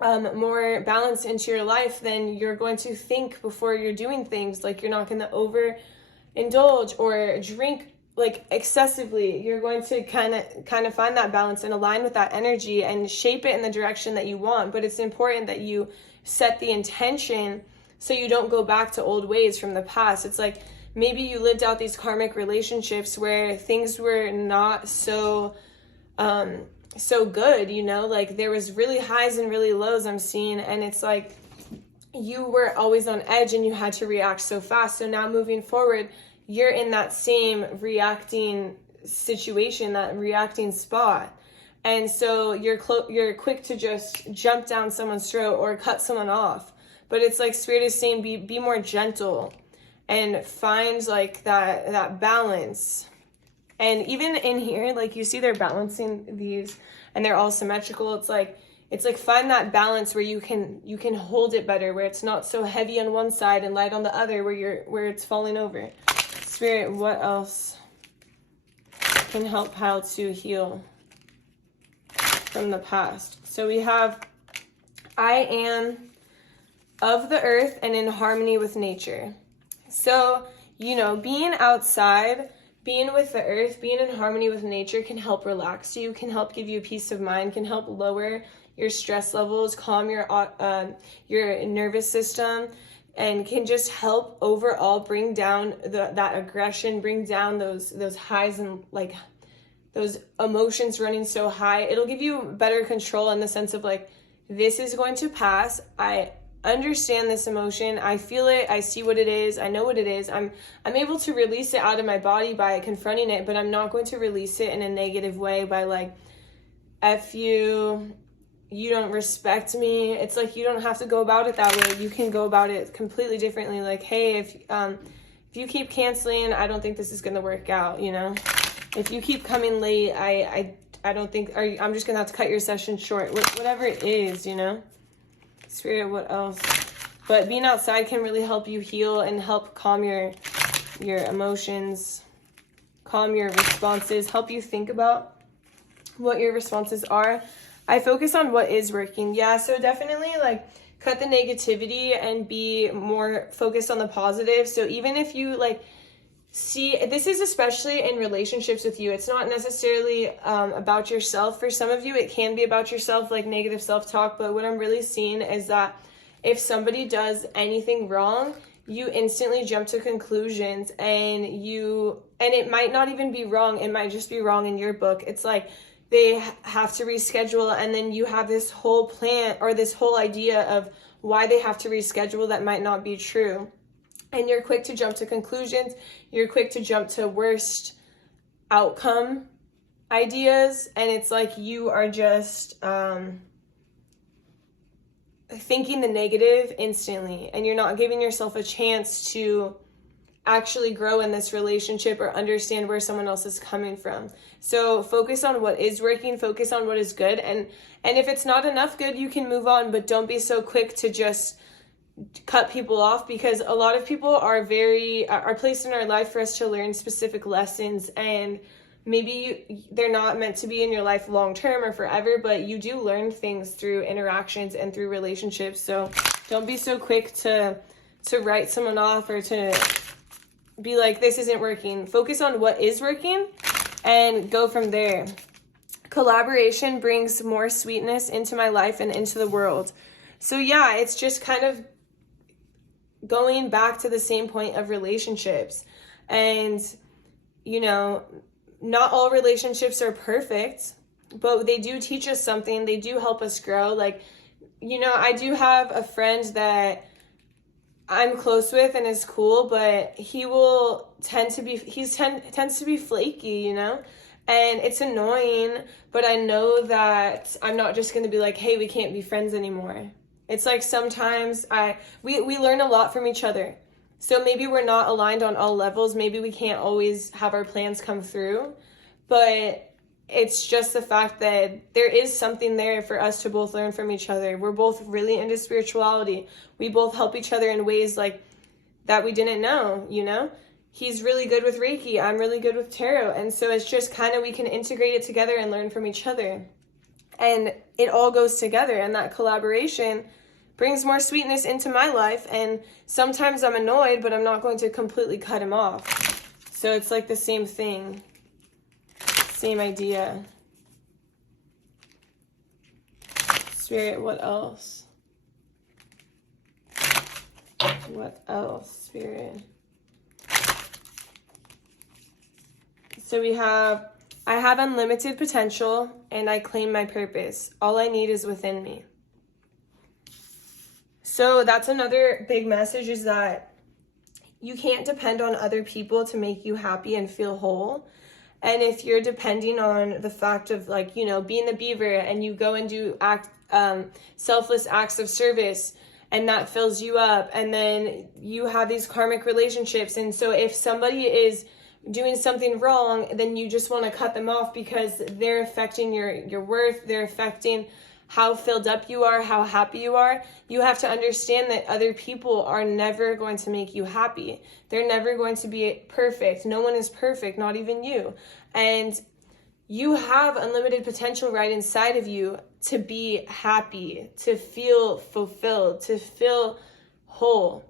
more balance into your life, then you're going to think before you're doing things. Like, you're not going to overindulge or drink like excessively. You're going to kind of find that balance and align with that energy and shape it in the direction that you want. But it's important that you set the intention so you don't go back to old ways from the past. It's like, maybe you lived out these karmic relationships where things were not so good, you know, like there was really highs and really lows I'm seeing, and it's like you were always on edge and you had to react so fast. So now moving forward, you're in that same reacting situation, that reacting spot. And so you're quick to just jump down someone's throat or cut someone off. But it's like Spirit is saying, be more gentle and find like that balance. And even in here, like, you see they're balancing these and they're all symmetrical. It's like find that balance where you can hold it better, where it's not so heavy on one side and light on the other, where it's falling over. Spirit, what else can help how to heal from the past? So we have, I am of the earth and in harmony with nature. So, you know, being outside, being with the earth, being in harmony with nature can help relax you, can help give you peace of mind, can help lower your stress levels, calm your nervous system, and can just help overall bring down that aggression, bring down those highs and like those emotions running so high. It'll give you better control in the sense of like, this is going to pass. I understand this emotion. I feel it. I see what it is. I know what it is. I'm able to release it out of my body by confronting it, but I'm not going to release it in a negative way by like, F you don't respect me. It's like, you don't have to go about it that way. You can go about it completely differently. Like, hey, if you keep canceling, I don't think this is going to work out, you know? If you keep coming late, I don't think, I'm just going to have to cut your session short. Whatever it is, you know? Spirit, what else? But being outside can really help you heal and help calm your emotions, calm your responses, help you think about what your responses are. I focus on what is working. Yeah, so definitely like cut the negativity and be more focused on the positive. So even if you like see, this is especially in relationships with you. It's not necessarily about yourself. For some of you, it can be about yourself, like negative self-talk. But what I'm really seeing is that if somebody does anything wrong, you instantly jump to conclusions, and it might not even be wrong. It might just be wrong in your book. It's like they have to reschedule, and then you have this whole plan or this whole idea of why they have to reschedule that might not be true. And you're quick to jump to conclusions. You're quick to jump to worst outcome ideas. And it's like you are just thinking the negative instantly. And you're not giving yourself a chance to actually grow in this relationship or understand where someone else is coming from. So focus on what is working, focus on what is good, and if it's not enough good, you can move on, but don't be so quick to just cut people off, because a lot of people are placed in our life for us to learn specific lessons, and maybe they're not meant to be in your life long term or forever, but you do learn things through interactions and through relationships. So don't be so quick to write someone off or to be like, this isn't working. Focus on what is working and go from there. Collaboration brings more sweetness into my life and into the world. So yeah, it's just kind of going back to the same point of relationships. And, you know, not all relationships are perfect, but they do teach us something. They do help us grow. Like, you know, I do have a friend that I'm close with and is cool, but he will tends to be flaky, you know, and it's annoying, but I know that I'm not just going to be like, hey, we can't be friends anymore. It's like sometimes we learn a lot from each other. So maybe we're not aligned on all levels. Maybe we can't always have our plans come through, but it's just the fact that there is something there for us to both learn from each other. We're both really into spirituality. We both help each other in ways like that we didn't know, you know? He's really good with Reiki. I'm really good with tarot. And so it's just kind of, we can integrate it together and learn from each other. And it all goes together, and that collaboration brings more sweetness into my life. And sometimes I'm annoyed, but I'm not going to completely cut him off. So it's like the same thing. Same idea. Spirit, what else? What else, Spirit? So we have, I have unlimited potential and I claim my purpose. All I need is within me. So that's another big message, is that you can't depend on other people to make you happy and feel whole. And if you're depending on the fact of, like, you know, being the beaver and you go and do selfless acts of service and that fills you up, and then you have these karmic relationships. And so if somebody is doing something wrong, then you just want to cut them off because they're affecting your worth. They're affecting how filled up you are, how happy you are. You have to understand that other people are never going to make you happy. They're never going to be perfect. No one is perfect, not even you. And you have unlimited potential right inside of you to be happy, to feel fulfilled, to feel whole.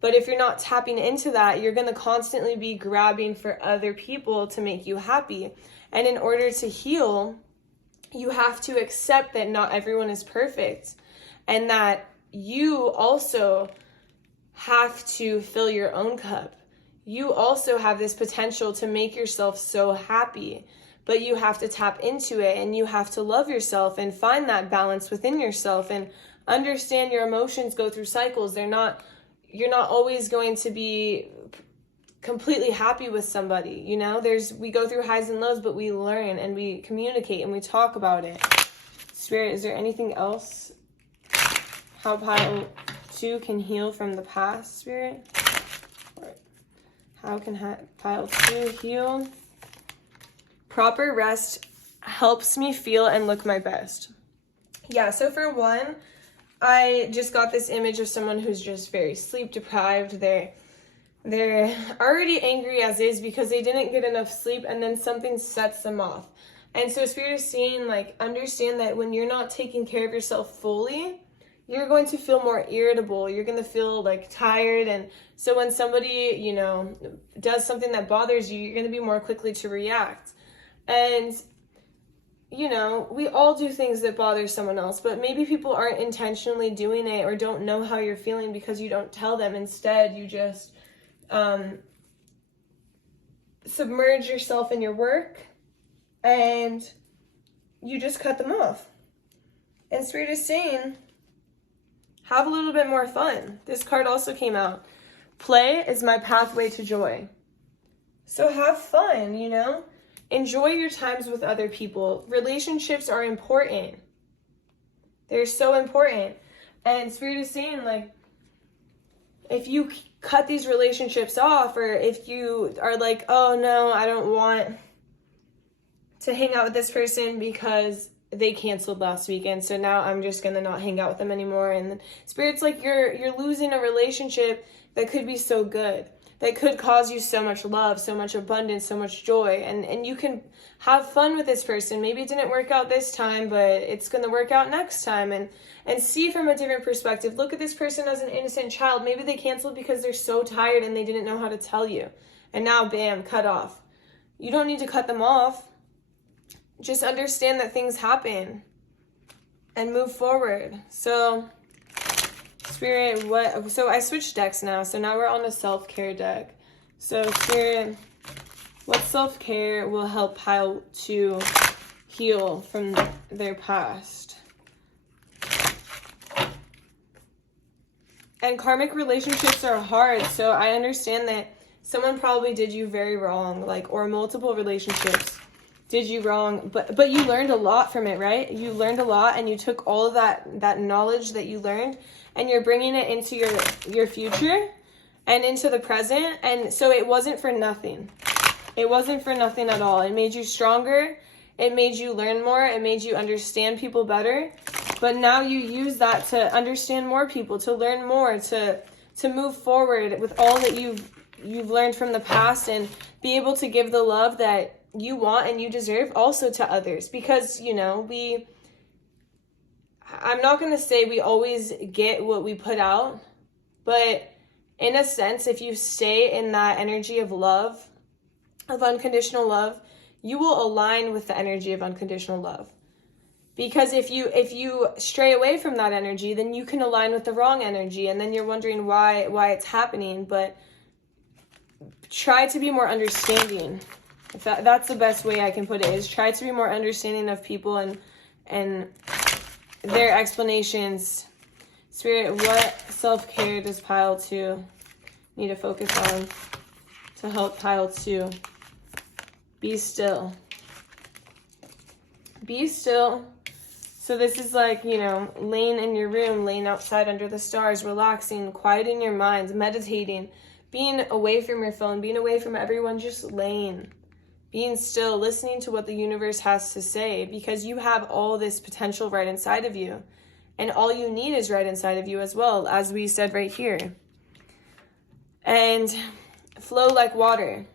But if you're not tapping into that, you're going to constantly be grabbing for other people to make you happy. And in order to heal, you have to accept that not everyone is perfect, and that you also have to fill your own cup. You also have this potential to make yourself so happy, but you have to tap into it, and you have to love yourself and find that balance within yourself and understand your emotions go through cycles. You're not always going to be completely happy with somebody, you know? We go through highs and lows, but we learn and we communicate and we talk about it. Spirit, is there anything else? How pile 2 can heal from the past, Spirit? Or how can pile 2 heal? Proper rest helps me feel and look my best. Yeah, so for one, I just got this image of someone who's just very sleep deprived. They're already angry as is because they didn't get enough sleep, and then something sets them off. And so Spirit is saying, like, understand that when you're not taking care of yourself fully, you're going to feel more irritable. You're going to feel like tired. And so when somebody, you know, does something that bothers you, you're going to be more quickly to react. And, you know, we all do things that bother someone else, but maybe people aren't intentionally doing it or don't know how you're feeling because you don't tell them. Instead, you just submerge yourself in your work and you just cut them off. And Spirit is saying, have a little bit more fun. This card also came out. Play is my pathway to joy. So have fun, you know? Enjoy your times with other people. Relationships are important. They're so important. And Spirit is saying, like, if you cut these relationships off, or if you are like, oh no, I don't want to hang out with this person because they canceled last weekend, so now I'm just gonna not hang out with them anymore. And then Spirit's like, you're losing a relationship that could be so good, that could cause you so much love, so much abundance, so much joy, and you can have fun with this person. Maybe it didn't work out this time, but it's gonna work out next time. And see from a different perspective. Look at this person as an innocent child. Maybe they canceled because they're so tired and they didn't know how to tell you, and now bam, cut off. You don't need to cut them off. Just understand that things happen and move forward. So Spirit, so I switched decks now. So now we're on a self-care deck. So Spirit, what self-care will help Pile to heal from their past? And karmic relationships are hard. So I understand that someone probably did you very wrong, like, or multiple relationships did you wrong, but you learned a lot from it, right? You learned a lot, and you took all of that knowledge that you learned, and you're bringing it into your future and into the present. And so it wasn't for nothing. It wasn't for nothing at all. It made you stronger. It made you learn more. It made you understand people better. But now you use that to understand more people, to learn more, to move forward with all that you've learned from the past, and be able to give the love that you want and you deserve also to others. Because, you know, I'm not going to say we always get what we put out, but in a sense, if you stay in that energy of love, of unconditional love, you will align with the energy of unconditional love. Because if you stray away from that energy, then you can align with the wrong energy, and then you're wondering why it's happening. But try to be more understanding. If that's the best way I can put it, is try to be more understanding of people and their explanations. Spirit, what self-care does Pile 2 need to focus on to help Pile 2 be still? Be still. So this is like, you know, laying in your room, laying outside under the stars, relaxing, quieting your mind, meditating, being away from your phone, being away from everyone, just laying. Being still, listening to what the universe has to say, because you have all this potential right inside of you. And all you need is right inside of you as well, as we said right here. And flow like water.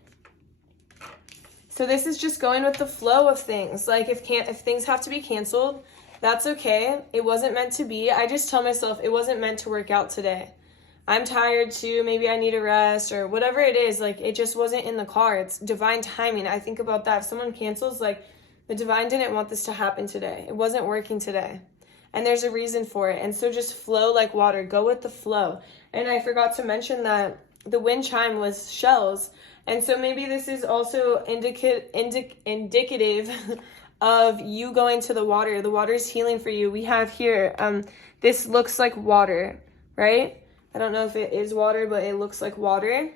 So this is just going with the flow of things. Like if things have to be canceled, that's okay. It wasn't meant to be. I just tell myself it wasn't meant to work out today. I'm tired too, maybe I need a rest, or whatever it is. Like, it just wasn't in the cards. Divine timing. I think about that. If someone cancels, like, the divine didn't want this to happen today. It wasn't working today. And there's a reason for it. And so just flow like water. Go with the flow. And I forgot to mention that the wind chime was shells. And so maybe this is also indicative of you going to the water. The water is healing for you. We have here, this looks like water, right? I don't know if it is water, but it looks like water.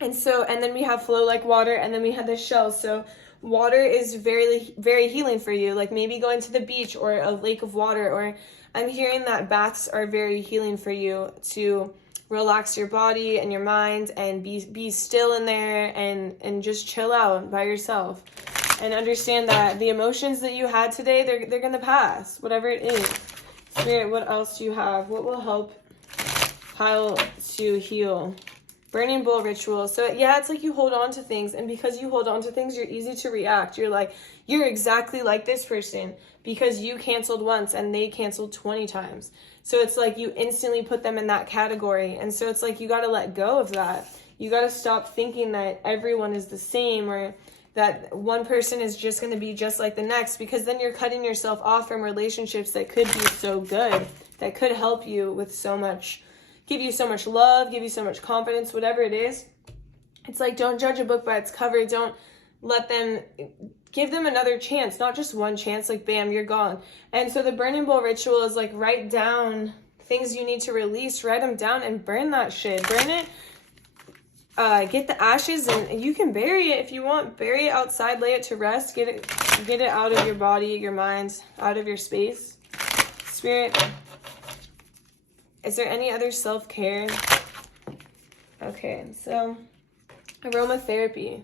And then we have flow like water, and then we have the shells. So water is very, very healing for you. Like maybe going to the beach or a lake of water, or I'm hearing that baths are very healing for you to relax your body and your mind and be still in there and just chill out by yourself. And understand that the emotions that you had today, they're going to pass, whatever it is. Spirit, what else do you have? What will help Pile to heal? Burning bowl ritual. So yeah, it's like you hold on to things, and because you hold on to things, you're easy to react. You're like, you're exactly like this person because you canceled once and they canceled 20 times. So it's like you instantly put them in that category. And so it's like you got to let go of that. You got to stop thinking that everyone is the same, or that one person is just going to be just like the next, because then you're cutting yourself off from relationships that could be so good, that could help you with so much, give you so much love, give you so much confidence, whatever it is. It's like, don't judge a book by its cover. Don't let them, give them another chance, not just one chance, like bam, you're gone. And so the burning bowl ritual is like, write down things you need to release, write them down and burn that shit. Burn it. Get the ashes, and you can bury it if you want. Bury it outside, lay it to rest. Get it out of your body, your mind, out of your space. Spirit, is there any other self-care? Okay, so aromatherapy.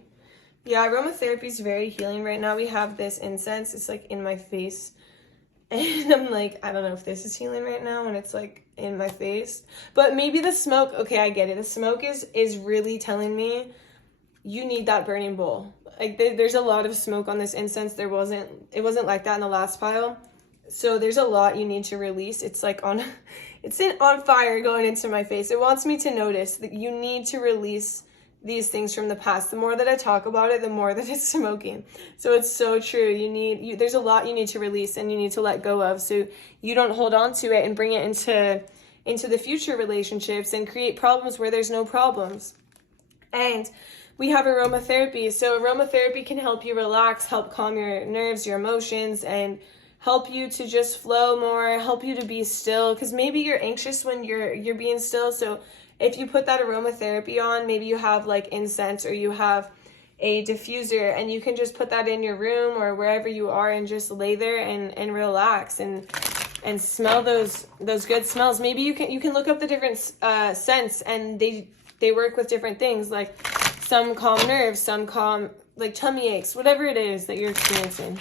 Yeah, aromatherapy is very healing right now. We have this incense. It's like in my face. And I'm like, I don't know if this is healing right now when it's like in my face. But maybe the smoke, okay, I get it. The smoke is really telling me you need that burning bowl. Like there's a lot of smoke on this incense. It wasn't like that in the last pile. So there's a lot you need to release. It's like on fire going into my face. It wants me to notice that you need to release these things from the past. The more that I talk about it, the more that it's smoking. So it's so true. There's a lot you need to release and you need to let go of, so you don't hold on to it and bring it into the future relationships and create problems where there's no problems. And we have aromatherapy. So aromatherapy can help you relax, help calm your nerves, your emotions, and help you to just flow more, help you to be still, because maybe you're anxious when you're being still. So if you put that aromatherapy on, maybe you have like incense or you have a diffuser, and you can just put that in your room or wherever you are and just lay there and relax and smell those good smells. Maybe you can look up the different scents, and they work with different things. Like some calm nerves, some calm like tummy aches, whatever it is that you're experiencing.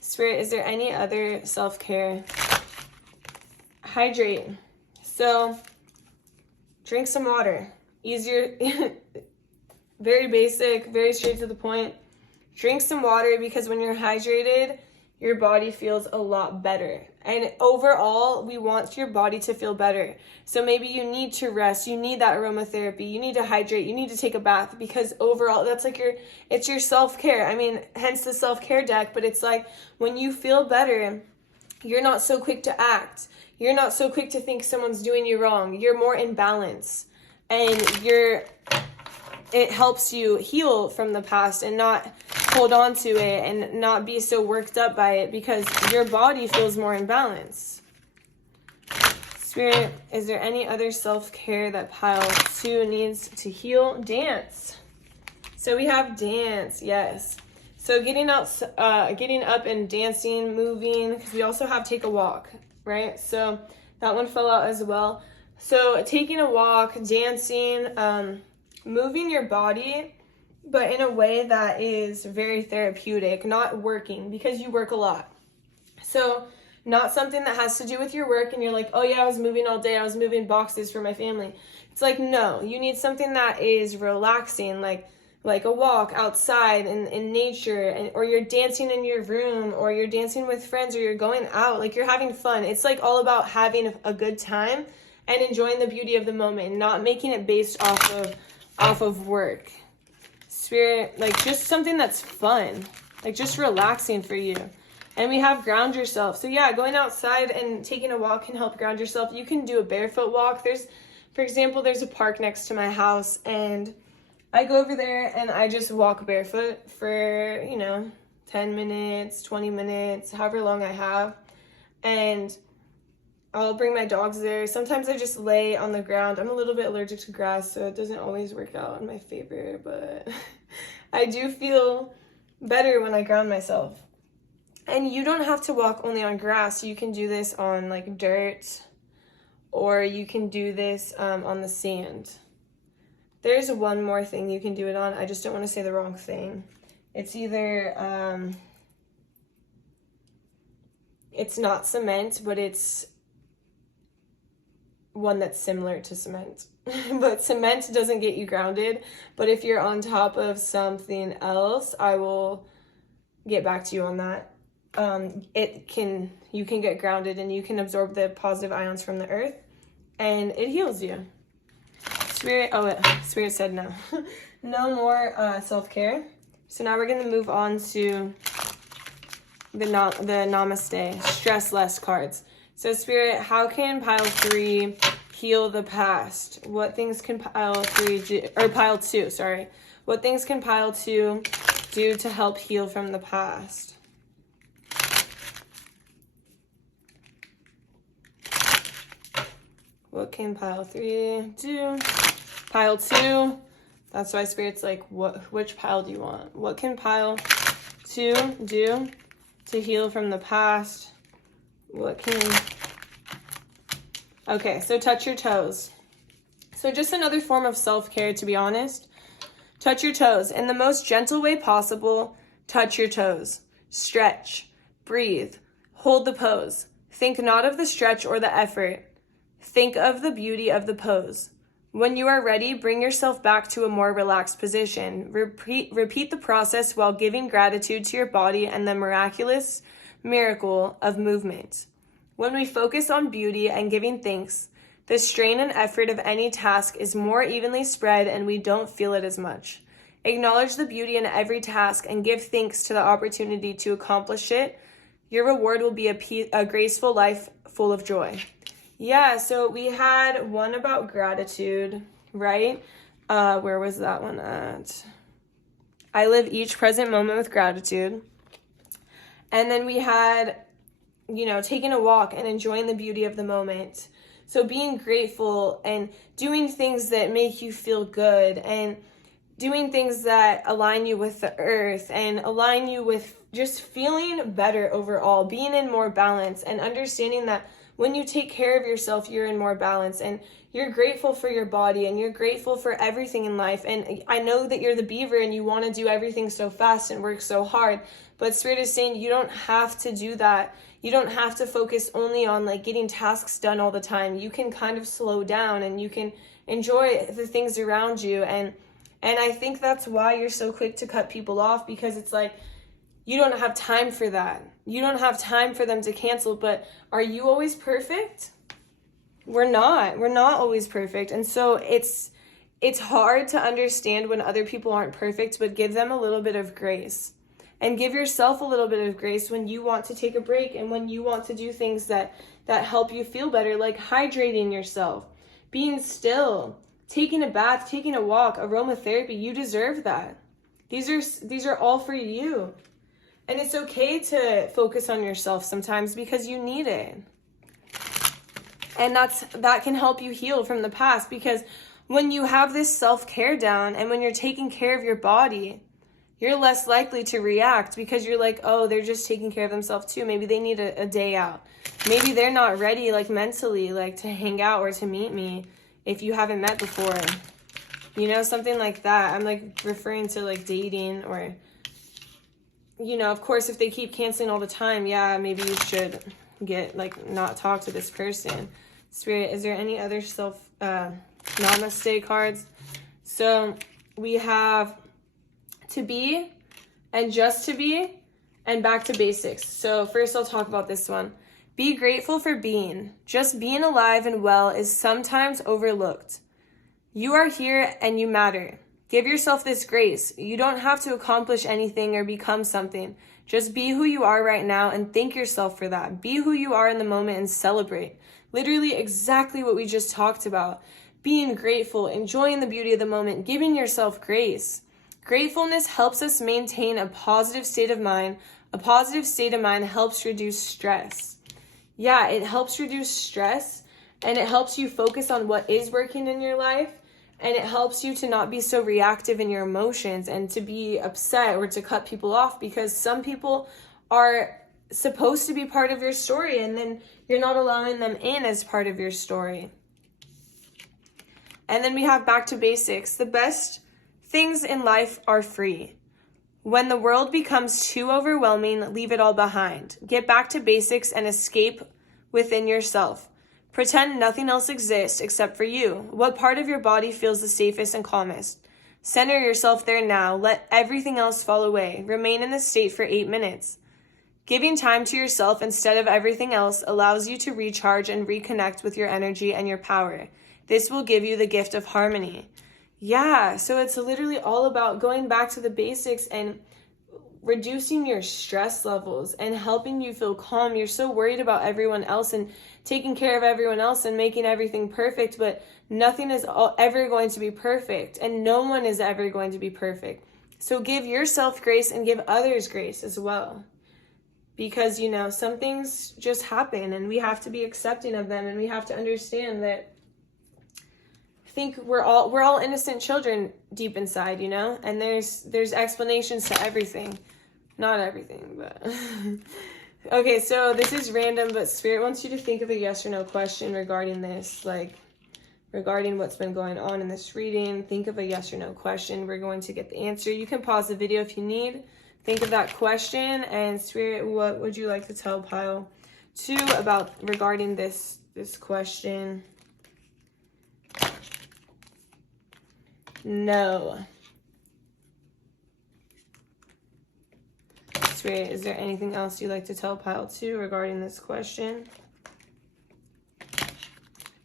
Spirit, is there any other self-care? Hydrate. So drink some water. Easier, very basic, very straight to the point. Drink some water, because when you're hydrated, your body feels a lot better. And overall, we want your body to feel better. So maybe you need to rest. You need that aromatherapy. You need to hydrate. You need to take a bath, because overall, that's like it's your self-care. I mean, hence the self-care deck, but it's like when you feel better, you're not so quick to act. You're not so quick to think someone's doing you wrong. You're more in balance, and it helps you heal from the past and not hold on to it and not be so worked up by it, because your body feels more in balance. Spirit, is there any other self-care that pile 2 needs to heal? Dance. So we have dance, yes. So getting up and dancing, moving, because we also have take a walk, right? So that one fell out as well. So taking a walk, dancing, moving your body, but in a way that is very therapeutic, not working, because you work a lot. So not something that has to do with your work and you're like, oh yeah, I was moving all day, I was moving boxes for my family. It's like, no, you need something that is relaxing, like a walk outside in nature, or you're dancing in your room, or you're dancing with friends, or you're going out, like you're having fun. It's like all about having a good time and enjoying the beauty of the moment, and not making it based off of work. Spirit, like just something that's fun, like just relaxing for you. And we have ground yourself. So yeah, going outside and taking a walk can help ground yourself. You can do a barefoot walk. For example, there's a park next to my house, and I go over there and I just walk barefoot for, 10 minutes, 20 minutes, however long I have. And I'll bring my dogs there. Sometimes I just lay on the ground. I'm a little bit allergic to grass, so it doesn't always work out in my favor, but I do feel better when I ground myself. And you don't have to walk only on grass. You can do this on like dirt, or you can do this on the sand. There's one more thing you can do it on. I just don't want to say the wrong thing. It's either, it's not cement, but it's one that's similar to cement. But cement doesn't get you grounded. But if you're on top of something else, I will get back to you on that. You can get grounded, and you can absorb the positive ions from the earth, and it heals you. Spirit said no. No more self-care. So now we're going to move on to the Namaste, stress less cards. So Spirit, how can pile 3 heal the past? What things can pile 3 do, or pile 2, sorry. What things can pile 2 do to help heal from the past? What can pile 3 do? Pile 2, that's why Spirit's like, which pile do you want? What can pile 2 do to heal from the past? What can... Okay, so touch your toes. So just another form of self-care, to be honest. Touch your toes. In the most gentle way possible, touch your toes. Stretch. Breathe. Hold the pose. Think not of the stretch or the effort. Think of the beauty of the pose. When you are ready, bring yourself back to a more relaxed position. Repeat the process while giving gratitude to your body and the miraculous miracle of movement. When we focus on beauty and giving thanks, the strain and effort of any task is more evenly spread and we don't feel it as much. Acknowledge the beauty in every task and give thanks to the opportunity to accomplish it. Your reward will be a graceful life full of joy. Yeah, so we had one about gratitude, right? Where was that one at? I live each present moment with gratitude. And then we had, taking a walk and enjoying the beauty of the moment. So being grateful and doing things that make you feel good and doing things that align you with the earth and align you with just feeling better overall, being in more balance and understanding that when you take care of yourself, you're in more balance and you're grateful for your body and you're grateful for everything in life. And I know that you're the beaver and you want to do everything so fast and work so hard, but Spirit is saying you don't have to do that. You don't have to focus only on getting tasks done all the time. You can kind of slow down and you can enjoy the things around you. And I think that's why you're so quick to cut people off, because it's like, you don't have time for that. You don't have time for them to cancel, but are you always perfect? We're not. We're not always perfect. And so it's hard to understand when other people aren't perfect, but give them a little bit of grace. And give yourself a little bit of grace when you want to take a break and when you want to do things that help you feel better, like hydrating yourself, being still, taking a bath, taking a walk, aromatherapy. You deserve that. These are all for you. And it's okay to focus on yourself sometimes because you need it. And that can help you heal from the past, because when you have this self-care down and when you're taking care of your body, you're less likely to react because you're like, oh, they're just taking care of themselves too. Maybe they need a day out. Maybe they're not ready mentally to hang out or to meet me if you haven't met before. Something like that. I'm referring to dating or... of course, if they keep canceling all the time, yeah, maybe you should not talk to this person. Spirit, is there any other Namaste cards? So we have to be and just to be and back to basics. So first I'll talk about this one. Be grateful for being. Just being alive and well is sometimes overlooked. You are here and you matter. Give yourself this grace. You don't have to accomplish anything or become something. Just be who you are right now and thank yourself for that. Be who you are in the moment and celebrate. Literally exactly what we just talked about. Being grateful, enjoying the beauty of the moment, giving yourself grace. Gratefulness helps us maintain a positive state of mind. A positive state of mind helps reduce stress. Yeah, it helps reduce stress and it helps you focus on what is working in your life. And it helps you to not be so reactive in your emotions and to be upset or to cut people off, because some people are supposed to be part of your story and then you're not allowing them in as part of your story. And then we have back to basics. The best things in life are free. When the world becomes too overwhelming, leave it all behind. Get back to basics and escape within yourself. Pretend nothing else exists except for you. What part of your body feels the safest and calmest? Center yourself there now. Let everything else fall away. Remain in this state for 8 minutes. Giving time to yourself instead of everything else allows you to recharge and reconnect with your energy and your power. This will give you the gift of harmony. Yeah, so it's literally all about going back to the basics and reducing your stress levels and helping you feel calm. You're so worried about everyone else and taking care of everyone else and making everything perfect, but nothing is ever going to be perfect, and no one is ever going to be perfect. So give yourself grace and give others grace as well. Because, you know, some things just happen and we have to be accepting of them, and we have to understand that I think we're all innocent children deep inside, you know? And there's explanations to everything. Not everything, but okay, so this is random, but Spirit wants you to think of a yes or no question regarding this, like regarding what's been going on in this reading. Think of a yes or no question. We're going to get the answer. You can pause the video if you need. Think of that question, and Spirit, what would you like to tell pile 2 about regarding this question? No. Spirit, is there anything else you'd like to tell pile 2 regarding this question?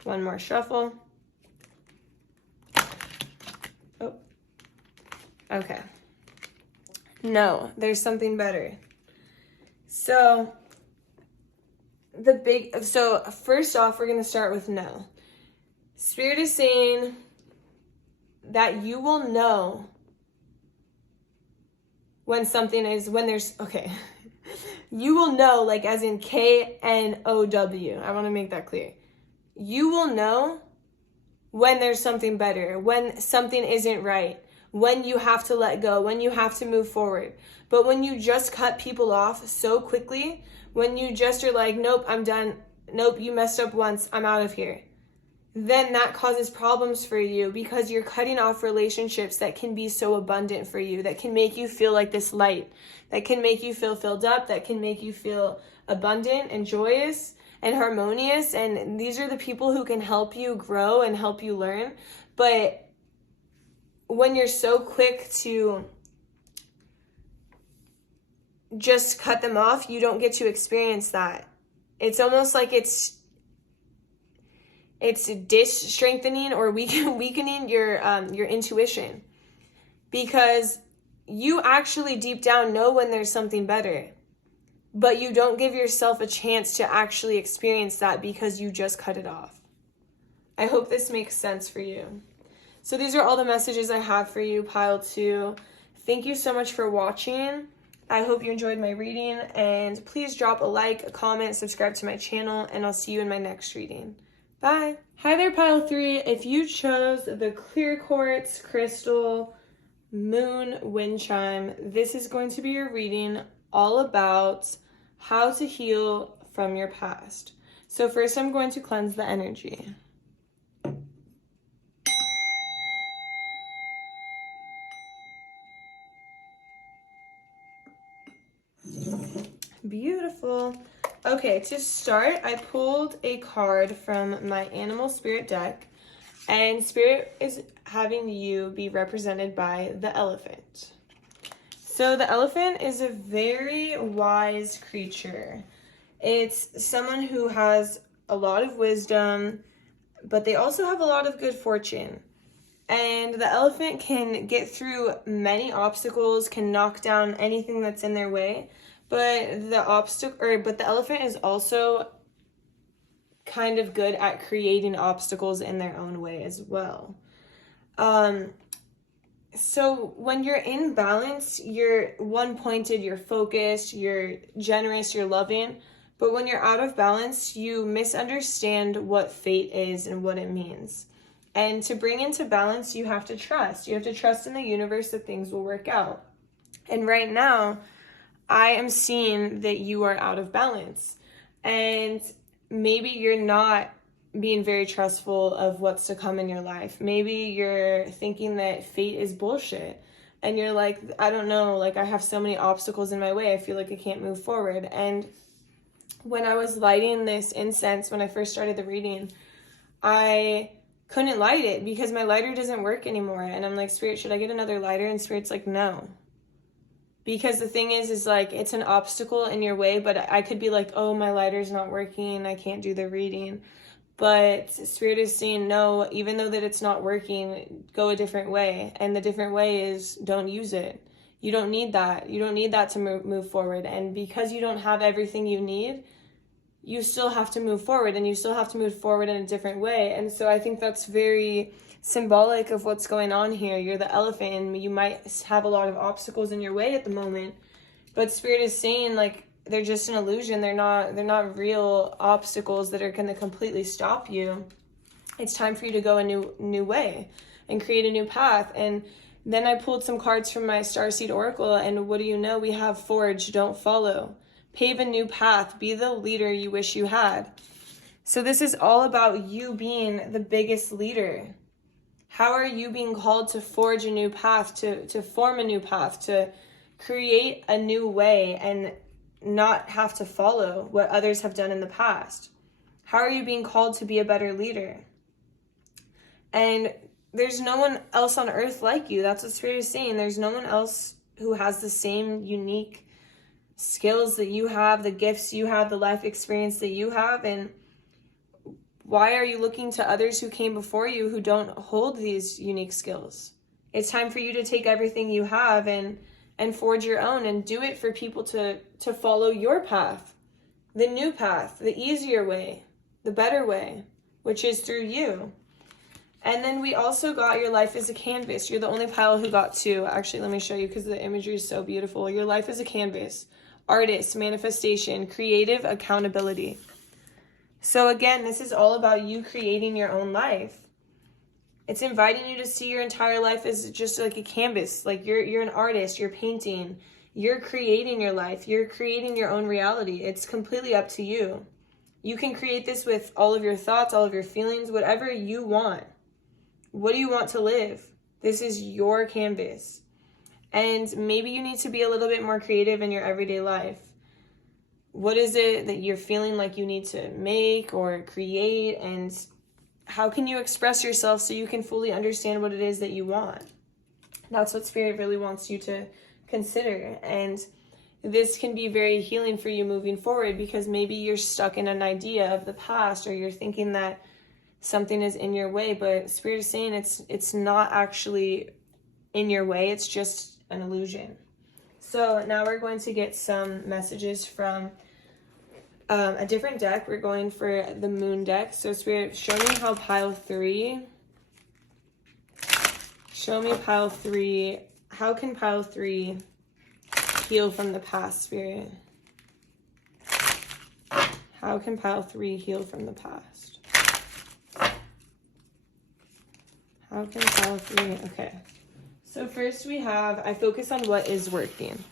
One more shuffle. Oh. Okay. No, there's something better. So first off, we're going to start with no. Spirit is saying that you will know when you will know, like as in KNOW. I want to make that clear. You will know when there's something better, when something isn't right, when you have to let go, when you have to move forward. But when you just cut people off so quickly, when you just are like, nope, I'm done. Nope, you messed up once, I'm out of here. Then that causes problems for you, because you're cutting off relationships that can be so abundant for you, that can make you feel like this light, that can make you feel filled up, that can make you feel abundant and joyous and harmonious. And these are the people who can help you grow and help you learn. But when you're so quick to just cut them off, you don't get to experience that. It's almost like it's strengthening or weakening your intuition, because you actually deep down know when there's something better, but you don't give yourself a chance to actually experience that because you just cut it off. I hope this makes sense for you. So these are all the messages I have for you, pile 2. Thank you so much for watching. I hope you enjoyed my reading, and please drop a like, a comment, subscribe to my channel, and I'll see you in my next reading. Bye. Hi there, pile 3. If you chose the clear quartz crystal moon wind chime, this is going to be your reading all about how to heal from your past. So first I'm going to cleanse the energy. Beautiful. Okay, to start, I pulled a card from my animal spirit deck, and Spirit is having you be represented by the elephant. So the elephant is a very wise creature. It's someone who has a lot of wisdom, but they also have a lot of good fortune. And the elephant can get through many obstacles, can knock down anything that's in their way. But the elephant is also kind of good at creating obstacles in their own way as well. So when you're in balance, you're one-pointed, you're focused, you're generous, you're loving. But when you're out of balance, you misunderstand what fate is and what it means. And to bring into balance, you have to trust. You have to trust in the universe that things will work out. And right now, I am seeing that you are out of balance. And maybe you're not being very trustful of what's to come in your life. Maybe you're thinking that fate is bullshit. And you're like, I don't know, like I have so many obstacles in my way. I feel like I can't move forward. And when I was lighting this incense, when I first started the reading, I couldn't light it because my lighter doesn't work anymore. And I'm like, Spirit, should I get another lighter? And Spirit's like, no. Because the thing is like, it's an obstacle in your way, but I could be like, oh, my lighter's not working, I can't do the reading. But Spirit is saying, no, even though that it's not working, go a different way. And the different way is don't use it. You don't need that. You don't need that to move forward. And because you don't have everything you need, you still have to move forward, and you still have to move forward in a different way. And so I think that's very symbolic of what's going on here. You're the elephant, and you might have a lot of obstacles in your way at the moment. But Spirit is saying, like, they're just an illusion. They're not real obstacles that are going to completely stop you. It's time for you to go a new way and create a new path. And then I pulled some cards from my Starseed Oracle, and what do you know? We have forge, don't follow. Pave a new path. Be the leader you wish you had. So this is all about you being the biggest leader. How are you being called to forge a new path, to form a new path, to create a new way and not have to follow what others have done in the past? How are you being called to be a better leader? And there's no one else on earth like you. That's what Spirit is saying. There's no one else who has the same unique skills that you have, the gifts you have, the life experience that you have. And why are you looking to others who came before you who don't hold these unique skills? It's time for you to take everything you have and forge your own, and do it for people to follow your path, the new path, the easier way, the better way, which is through you. And then we also got your life is a canvas. You're the only pile who got two. Actually, let me show you because the imagery is so beautiful. Your life is a canvas. Artist, manifestation, creative, accountability. So again, this is all about you creating your own life. It's inviting you to see your entire life as just like a canvas. Like you're an artist, you're painting, you're creating your life, you're creating your own reality. It's completely up to you. You can create this with all of your thoughts, all of your feelings, whatever you want. What do you want to live? This is your canvas. And maybe you need to be a little bit more creative in your everyday life. What is it that you're feeling like you need to make or create? And how can you express yourself so you can fully understand what it is that you want? That's what Spirit really wants you to consider. And this can be very healing for you moving forward, because maybe you're stuck in an idea of the past, or you're thinking that something is in your way, but Spirit is saying it's not actually in your way. It's just an illusion. So now we're going to get some messages from a different deck. We're going for the Moon deck. So Spirit, show me how pile 3. Show me pile 3. How can pile 3 heal from the past, Spirit? How can pile 3 heal from the past? How can pile 3? Okay. So first we have, I focus on what is working.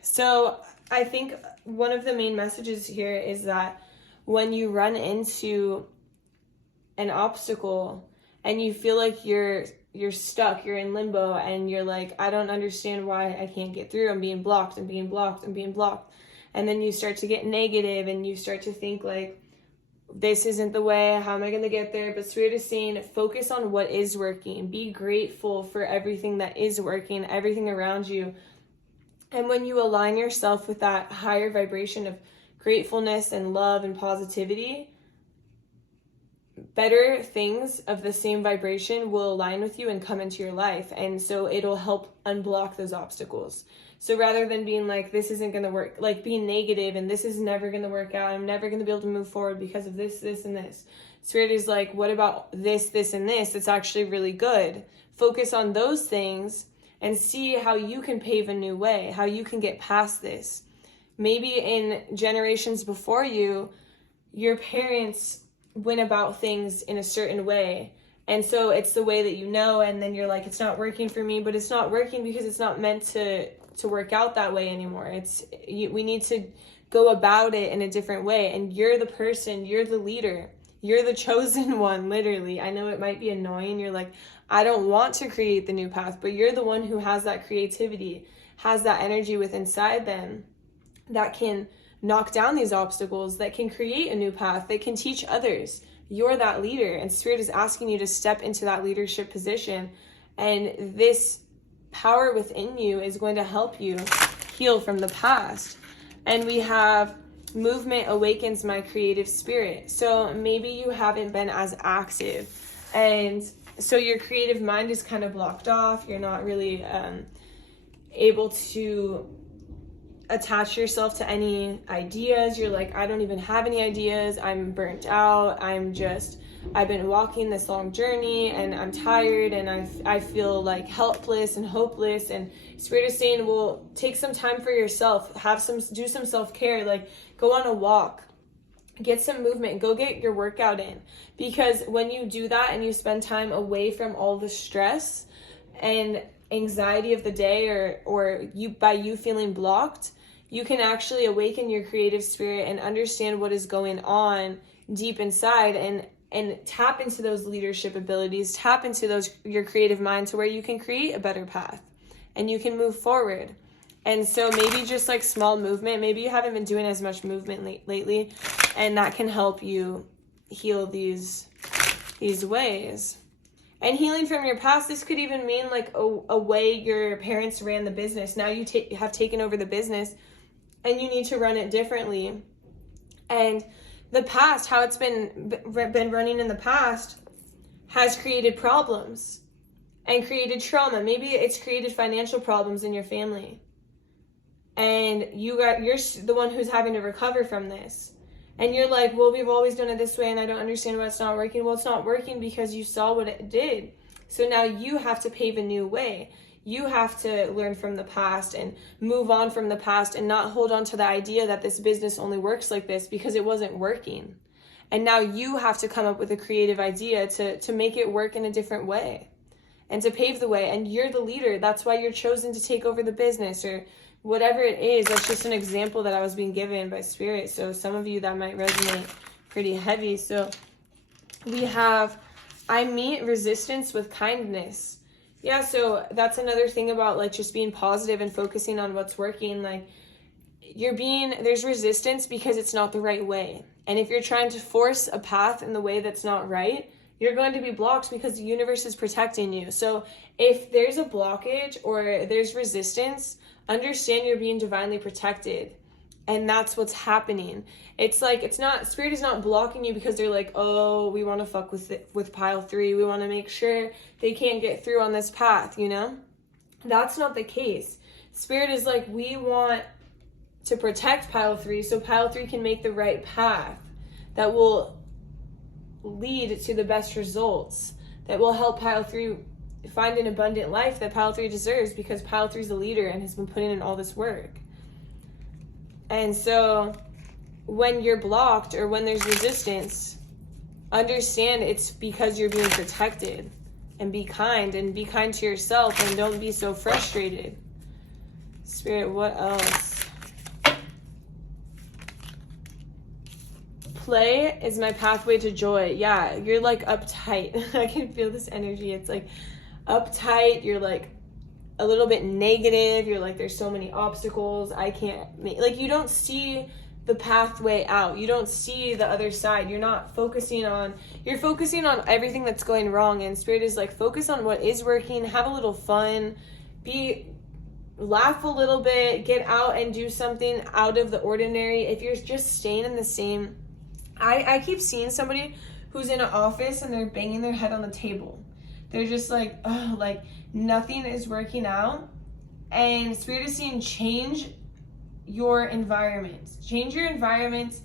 So I think one of the main messages here is that when you run into an obstacle and you feel like you're stuck, you're in limbo, and you're like, I don't understand why I can't get through. I'm being blocked, I'm being blocked, I'm being blocked. And then you start to get negative and you start to think like, this isn't the way, how am I going to get there? But Spirit is saying, focus on what is working. Be grateful for everything that is working, everything around you. And when you align yourself with that higher vibration of gratefulness and love and positivity, better things of the same vibration will align with you and come into your life. And so it'll help unblock those obstacles. So rather than being like, this isn't going to work, like being negative and this is never going to work out, I'm never going to be able to move forward because of this, this, and this. Spirit is like, what about this, this, and this? It's actually really good. Focus on those things and see how you can pave a new way, how you can get past this. Maybe in generations before you, your parents went about things in a certain way. And so it's the way that you know, and then you're like, it's not working for me, but it's not working because it's not meant to work out that way anymore. We need to go about it in a different way. And you're the person, you're the leader, you're the chosen one, literally. I know it might be annoying. You're like, I don't want to create the new path, but you're the one who has that creativity, has that energy within inside them that can knock down these obstacles, that can create a new path, that can teach others. You're that leader, and Spirit is asking you to step into that leadership position. And this power within you is going to help you heal from the past. And we have movement awakens my creative spirit. So maybe you haven't been as active, and so your creative mind is kind of blocked off. You're not really able to attach yourself to any ideas. You're like, I don't even have any ideas. I'm burnt out. I've been walking this long journey and I'm tired, and I feel like helpless and hopeless. And Spirit is saying, well, take some time for yourself. Do some self-care. Like, go on a walk, get some movement, go get your workout in. Because when you do that and you spend time away from all the stress and anxiety of the day, or you feeling blocked, you can actually awaken your creative spirit and understand what is going on deep inside, and tap into those leadership abilities, tap into your creative mind to where you can create a better path and you can move forward. And so maybe just like small movement, maybe you haven't been doing as much movement lately, and that can help you heal these ways. And healing from your past, this could even mean like a way your parents ran the business. Now you have taken over the business and you need to run it differently. And the past, how it's been running in the past, has created problems and created trauma. Maybe it's created financial problems in your family, and you're the one who's having to recover from this. And you're like, well, we've always done it this way and I don't understand why it's not working. Well, it's not working because you saw what it did. So now you have to pave a new way. You have to learn from the past and move on from the past, and not hold on to the idea that this business only works like this, because it wasn't working. And now you have to come up with a creative idea to make it work in a different way and to pave the way. And you're the leader. That's why you're chosen to take over the business, or whatever it is. That's just an example that I was being given by Spirit. So some of you, that might resonate pretty heavy. So we have, I meet resistance with kindness. Yeah, so that's another thing about like just being positive and focusing on what's working. Like, there's resistance because it's not the right way. And if you're trying to force a path in the way that's not right, you're going to be blocked because the universe is protecting you. So if there's a blockage or there's resistance, understand you're being divinely protected. And that's what's happening. It's like, Spirit is not blocking you because they're like, oh, we want to fuck with pile 3. We want to make sure they can't get through on this path, you know? That's not the case. Spirit is like, we want to protect pile 3 so pile 3 can make the right path that will lead to the best results, that will help pile 3 find an abundant life that pile 3 deserves, because pile 3 is the leader and has been putting in all this work. And so when you're blocked or when there's resistance, understand it's because you're being protected. And be kind to yourself, and don't be so frustrated. Spirit, what else? Play is my pathway to joy. Yeah, you're like uptight. I can feel this energy. It's like uptight. You're like a little bit negative. You're like, there's so many obstacles. I can't make, like, you don't see the pathway out. You don't see the other side. You're focusing on everything that's going wrong. And Spirit is like, focus on what is working. Have a little fun. Laugh a little bit. Get out and do something out of the ordinary. If you're just staying in the same, I keep seeing somebody who's in an office and they're banging their head on the table. They're just like, oh, like nothing is working out. And Spirit is saying, change your environment. Change your environment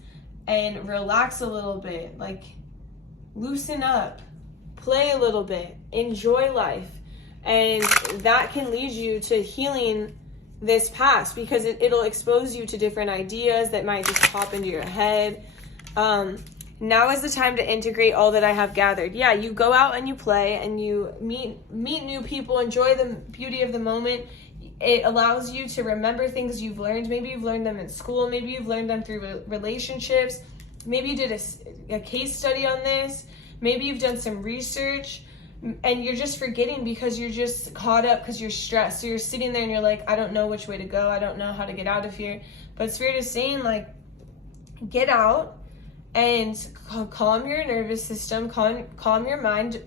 and relax a little bit. Like, loosen up. Play a little bit. Enjoy life. And that can lead you to healing this past, because it'll expose you to different ideas that might just pop into your head. Now is the time to integrate all that I have gathered. Yeah, you go out and you play and you meet new people, enjoy the beauty of the moment. It allows you to remember things you've learned. Maybe you've learned them in school. Maybe you've learned them through relationships. Maybe you did a case study on this. Maybe you've done some research and you're just forgetting because you're just caught up because you're stressed. So you're sitting there and you're like, I don't know which way to go. I don't know how to get out of here. But Spirit is saying, like, get out and calm your nervous system, calm your mind,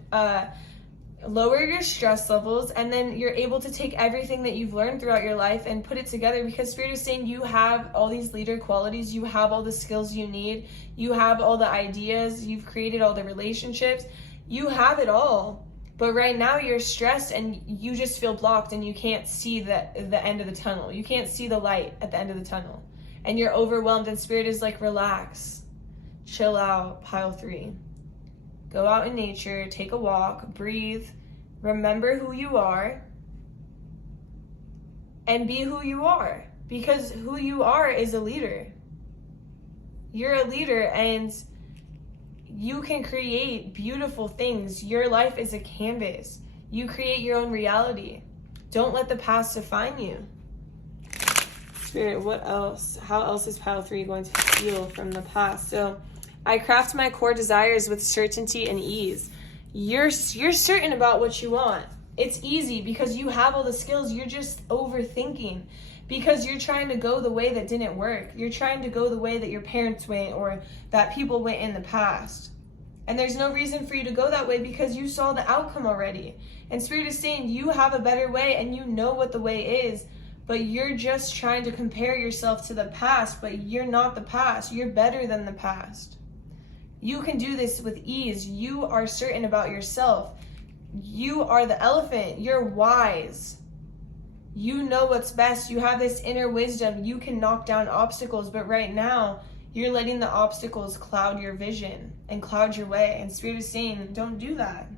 lower your stress levels, and then you're able to take everything that you've learned throughout your life and put it together, because Spirit is saying you have all these leader qualities, you have all the skills you need, you have all the ideas, you've created all the relationships, you have it all. But right now you're stressed and you just feel blocked and you can't see the end of the tunnel. You can't see the light at the end of the tunnel. And you're overwhelmed, and Spirit is like, relax, chill out, pile 3. Go out in nature, take a walk, breathe, remember who you are, and be who you are. Because who you are is a leader. You're a leader, and you can create beautiful things. Your life is a canvas. You create your own reality. Don't let the past define you. Spirit, what else? How else is pile 3 going to heal from the past? So, I craft my core desires with certainty and ease. You're certain about what you want. It's easy because you have all the skills. You're just overthinking because you're trying to go the way that didn't work. You're trying to go the way that your parents went or that people went in the past. And there's no reason for you to go that way because you saw the outcome already. And Spirit is saying you have a better way and you know what the way is, but you're just trying to compare yourself to the past, but you're not the past. You're better than the past. You can do this with ease. You are certain about yourself. You are the elephant. You're wise. You know what's best. You have this inner wisdom. You can knock down obstacles, but right now, you're letting the obstacles cloud your vision and cloud your way. And Spirit is saying, don't do that.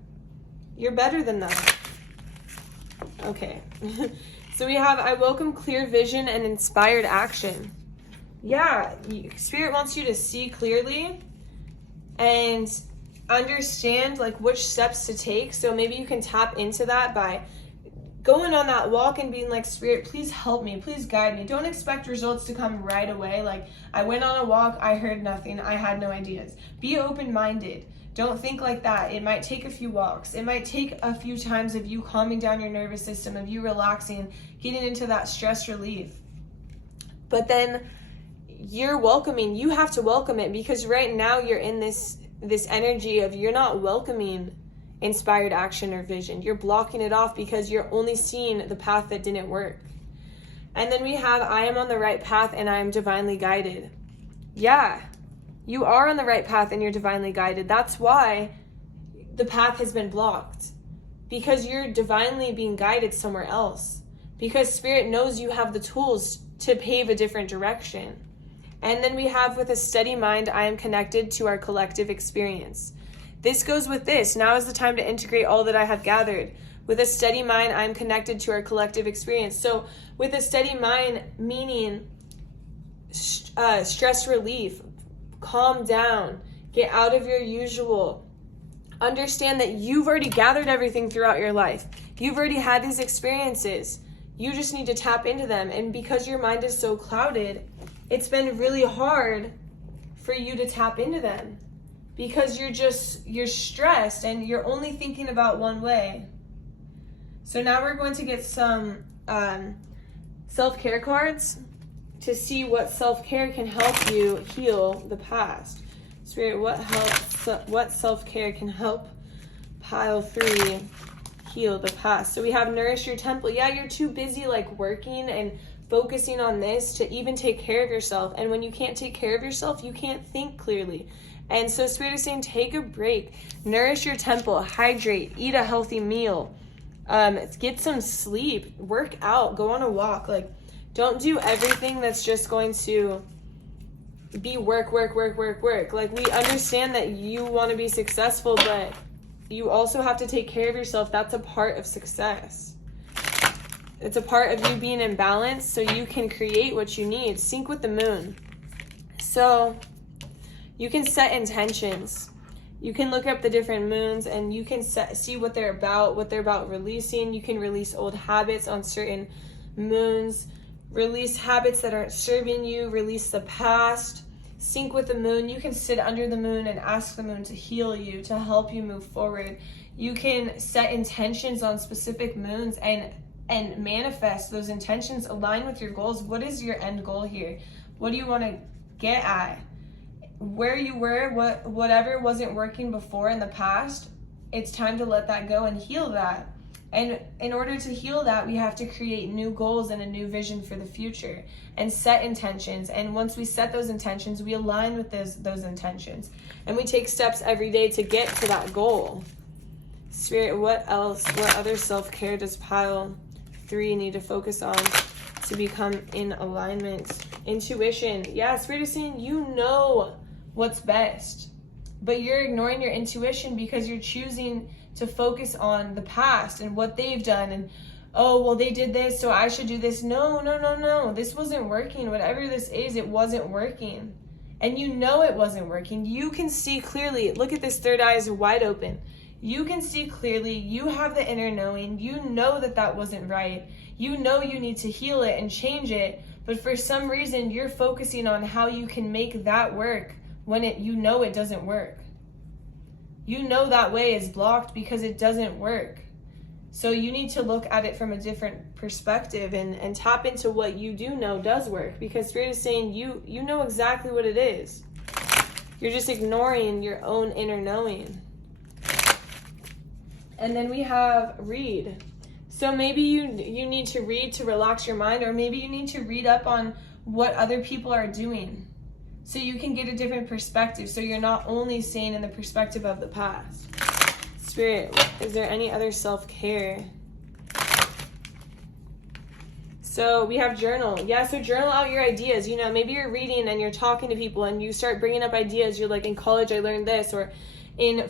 You're better than that. Okay. So we have, I welcome clear vision and inspired action. Yeah, Spirit wants you to see clearly and understand like which steps to take. So maybe you can tap into that by going on that walk and being like, Spirit, please help me, please guide me. Don't expect results to come right away. Like, I went on a walk, I heard nothing, I had no ideas. Be open-minded. Don't think like that. It might take a few walks. It might take a few times of you calming down your nervous system, of you relaxing, getting into that stress relief. But then you're welcoming. You have to welcome it, because right now you're in this energy of you're not welcoming inspired action or vision. You're blocking it off because you're only seeing the path that didn't work. And then we have, I am on the right path and I am divinely guided. Yeah, you are on the right path and you're divinely guided. That's why the path has been blocked, because you're divinely being guided somewhere else, because Spirit knows you have the tools to pave a different direction. And then we have, with a steady mind, I am connected to our collective experience. This goes with this. Now is the time to integrate all that I have gathered. With a steady mind, I am connected to our collective experience. So with a steady mind, meaning stress relief, calm down, get out of your usual. Understand that you've already gathered everything throughout your life. You've already had these experiences. You just need to tap into them. And because your mind is so clouded, it's been really hard for you to tap into them, because you're stressed and you're only thinking about one way. So now we're going to get some self-care cards to see what self-care can help you heal the past. Spirit, what self-care can help pile 3 heal the past? So we have nourish your temple. Yeah, you're too busy like working and focusing on this to even take care of yourself. And when you can't take care of yourself, you can't think clearly. And so Spirit is saying, take a break, nourish your temple, hydrate, eat a healthy meal, get some sleep, work out, go on a walk. Like, don't do everything that's just going to be work. Like, we understand that you want to be successful, but you also have to take care of yourself. That's a part of success. It's a part of you being in balance so you can create what you need. Sync with the moon. So you can set intentions. You can look up the different moons and you can see what they're about releasing. You can release old habits on certain moons, release habits that aren't serving you, release the past. Sync with the moon. You can sit under the moon and ask the moon to heal you, to help you move forward. You can set intentions on specific moons and manifest those intentions, align with your goals. What is your end goal here? What do you want to get at? Where you were, whatever wasn't working before in the past, it's time to let that go and heal that. And in order to heal that, we have to create new goals and a new vision for the future and set intentions. And once we set those intentions, we align with those intentions. And we take steps every day to get to that goal. Spirit, what other self-care does pile 3 need to focus on to become in alignment? Intuition. Yeah, Spirit is saying you know what's best, but you're ignoring your intuition because you're choosing to focus on the past and what they've done and, oh, well, they did this, so I should do this. No. This wasn't working. Whatever this is, it wasn't working. And you know it wasn't working. You can see clearly. Look at this third eye is wide open. You can see clearly. You have the inner knowing. You know that wasn't right. You know you need to heal it and change it. But for some reason, you're focusing on how you can make that work when you know it doesn't work. You know that way is blocked because it doesn't work. So you need to look at it from a different perspective and tap into what you do know does work, because Spirit is saying you know exactly what it is. You're just ignoring your own inner knowing. And then we have read. So maybe you need to read to relax your mind, or maybe you need to read up on what other people are doing, so you can get a different perspective, so you're not only staying in the perspective of the past. Spirit, is there any other self-care? So we have journal. Yeah, so journal out your ideas. Maybe you're reading and you're talking to people and you start bringing up ideas. You're like, in college I learned this, or in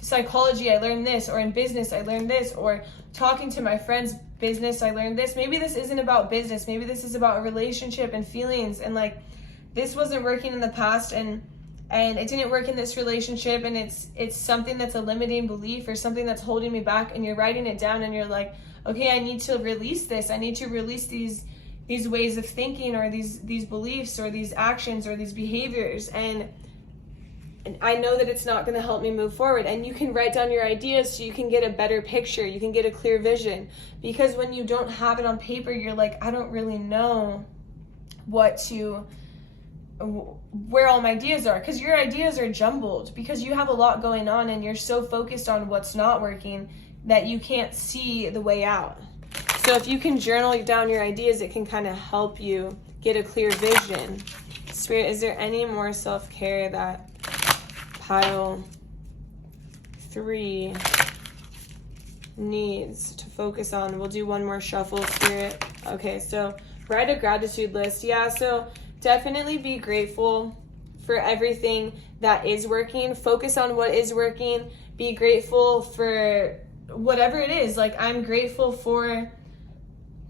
psychology I learned this, or in business I learned this, or talking to my friends' business I learned this. Maybe this isn't about business. Maybe this is about a relationship and feelings, and like, this wasn't working in the past, and it didn't work in this relationship, and it's something that's a limiting belief or something that's holding me back, and you're writing it down and you're like, okay, I need to release this. I need to release these ways of thinking, or these beliefs, or these actions, or these behaviors, and I know that it's not going to help me move forward. And you can write down your ideas so you can get a better picture. You can get a clear vision, because when you don't have it on paper, you're like, I don't really know where all my ideas are, because your ideas are jumbled because you have a lot going on and you're so focused on what's not working that you can't see the way out. So if you can journal down your ideas, it can kind of help you get a clear vision. Spirit, is there any more self-care that pile 3 needs to focus on? We'll do one more shuffle, Spirit. Okay, so write a gratitude list. Yeah, so definitely be grateful for everything that is working. Focus on what is working. Be grateful for whatever it is. Like, I'm grateful for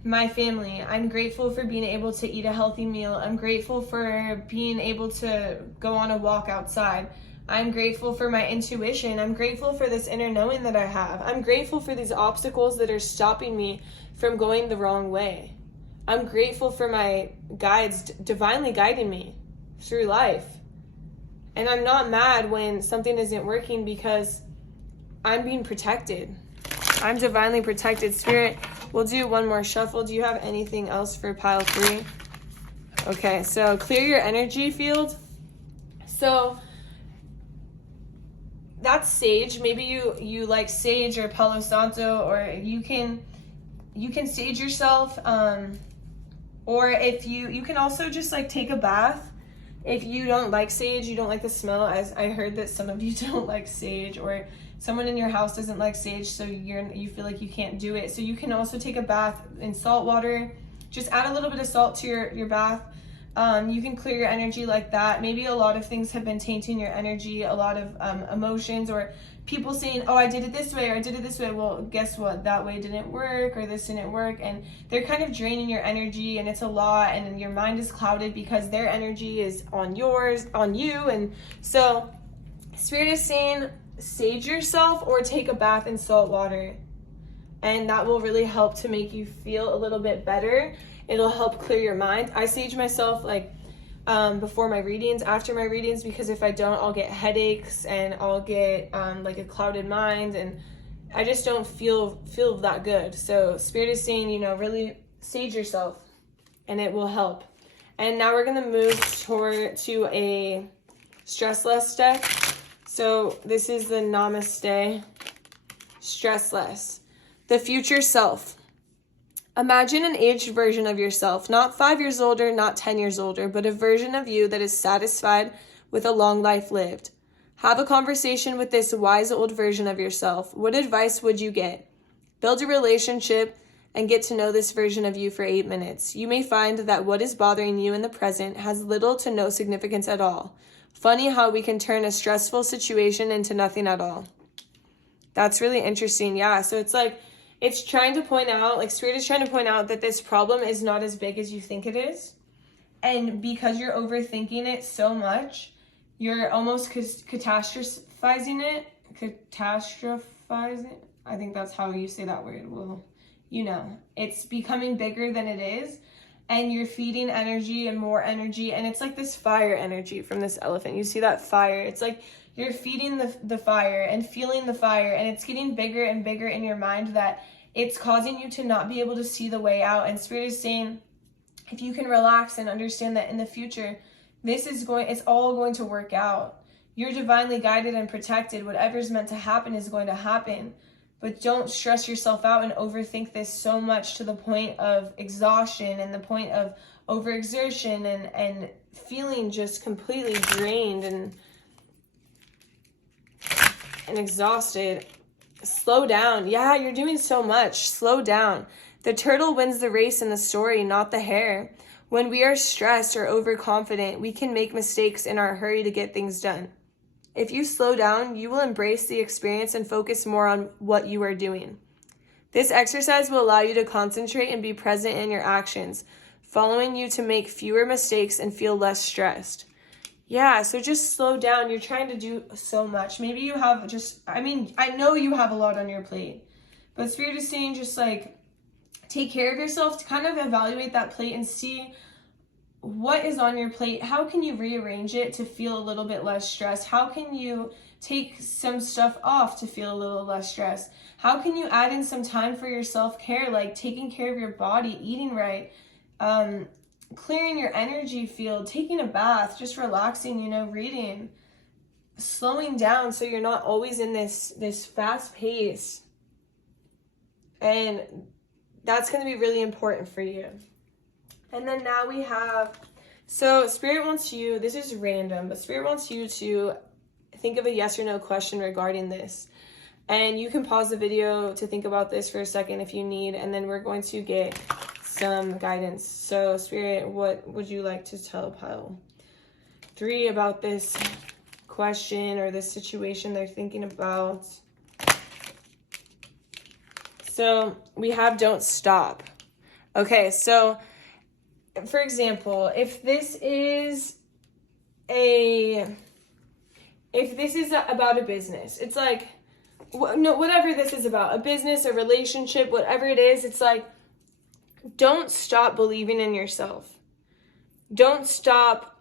my family. I'm grateful for being able to eat a healthy meal. I'm grateful for being able to go on a walk outside. I'm grateful for my intuition. I'm grateful for this inner knowing that I have. I'm grateful for these obstacles that are stopping me from going the wrong way. I'm grateful for my guides divinely guiding me through life. And I'm not mad when something isn't working, because I'm being protected. I'm divinely protected. Spirit, we'll do one more shuffle. Do you have anything else for pile 3? Okay, so clear your energy field. So that's sage. Maybe you like sage or Palo Santo, or you can sage yourself. Or if you can also just like take a bath. If you don't like sage, you don't like the smell, as I heard that some of you don't like sage, or someone in your house doesn't like sage, so you feel like you can't do it. So you can also take a bath in salt water. Just add a little bit of salt to your bath. You can clear your energy like that. Maybe a lot of things have been tainting your energy, a lot of emotions, or people saying, oh, I did it this way, or I did it this way. Well, guess what? That way didn't work, or this didn't work. And they're kind of draining your energy, and it's a lot, and your mind is clouded because their energy is on you. And so Spirit is saying, sage yourself or take a bath in salt water. And that will really help to make you feel a little bit better. It'll help clear your mind. I sage myself before my readings, after my readings, because if I don't, I'll get headaches and I'll get like a clouded mind, and I just don't feel that good. So Spirit is saying, really sage yourself, and it will help. And now we're gonna move to a stress less deck. So this is the Namaste stress less. The future self. Imagine an aged version of yourself, not 5 years older, not 10 years older, but a version of you that is satisfied with a long life lived. Have a conversation with this wise old version of yourself. What advice would you get? Build a relationship and get to know this version of you for 8 minutes. You may find that what is bothering you in the present has little to no significance at all. Funny how we can turn a stressful situation into nothing at all. That's really interesting. Yeah, so it's like, it's trying to point out, like Spirit is trying to point out that this problem is not as big as you think it is. And because you're overthinking it so much, you're almost catastrophizing it. Catastrophizing? I think that's how you say that word. Well, you know, it's becoming bigger than it is. And you're feeding energy and more energy. And it's like this fire energy from this elephant. You see that fire? It's like you're feeding the fire and feeling the fire. And it's getting bigger and bigger in your mind that it's causing you to not be able to see the way out. And Spirit is saying, if you can relax and understand that in the future, it's all going to work out. You're divinely guided and protected. Whatever's meant to happen is going to happen. But don't stress yourself out and overthink this so much to the point of exhaustion and the point of overexertion and feeling just completely drained and exhausted. Slow down. Yeah, you're doing so much. Slow down. The turtle wins the race in the story, not the hare. When we are stressed or overconfident, we can make mistakes in our hurry to get things done. If you slow down, you will embrace the experience and focus more on what you are doing. This exercise will allow you to concentrate and be present in your actions, following you to make fewer mistakes and feel less stressed. Yeah, so just slow down. You're trying to do so much. Maybe you have I know you have a lot on your plate, but Spirit is saying just like, take care of yourself, to kind of evaluate that plate and see what is on your plate. How can you rearrange it to feel a little bit less stressed? How can you take some stuff off to feel a little less stressed? How can you add in some time for your self-care, like taking care of your body, eating right, clearing your energy field, taking a bath, just relaxing, reading, slowing down so you're not always in this fast pace. And that's going to be really important for you. And then now we have, so Spirit wants you, this is random, but Spirit wants you to think of a yes or no question regarding this. And you can pause the video to think about this for a second if you need, and then we're going to get some guidance. So Spirit, what would you like to tell pile 3 about this question or this situation they're thinking about? So we have don't stop. Okay, so for example, if this is about a business, it's like, no, whatever this is about, a business, a relationship, whatever it is, it's like, don't stop believing in yourself. Don't stop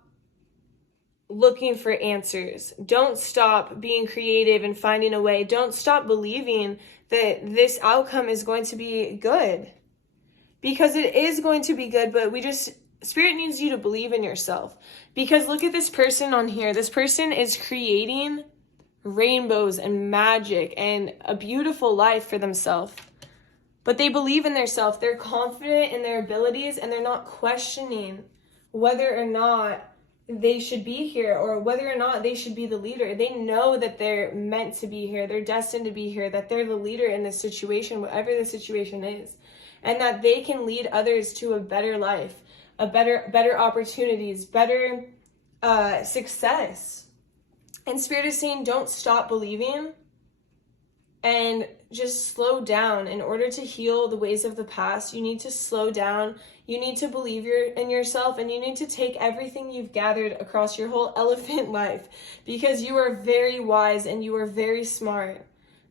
looking for answers. Don't stop being creative and finding a way. Don't stop believing that this outcome is going to be good. Because it is going to be good, but Spirit needs you to believe in yourself. Because look at this person on here. This person is creating rainbows and magic and a beautiful life for themselves. But they believe in themselves. They're confident in their abilities, and they're not questioning whether or not they should be here or whether or not they should be the leader. They know that they're meant to be here. They're destined to be here, that they're the leader in this situation, whatever the situation is. And that they can lead others to a better life, a better opportunities, better success. And Spirit is saying, don't stop believing and just slow down. In order to heal the ways of the past, you need to slow down. You need to believe in yourself, and you need to take everything you've gathered across your whole elephant life, because you are very wise and you are very smart,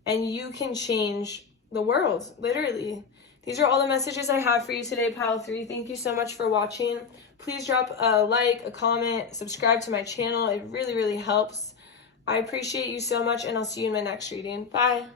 and you can change the world, literally. These are all the messages I have for you today, Pile 3. Thank you so much for watching. Please drop a like, a comment, subscribe to my channel. It really, really helps. I appreciate you so much, and I'll see you in my next reading. Bye.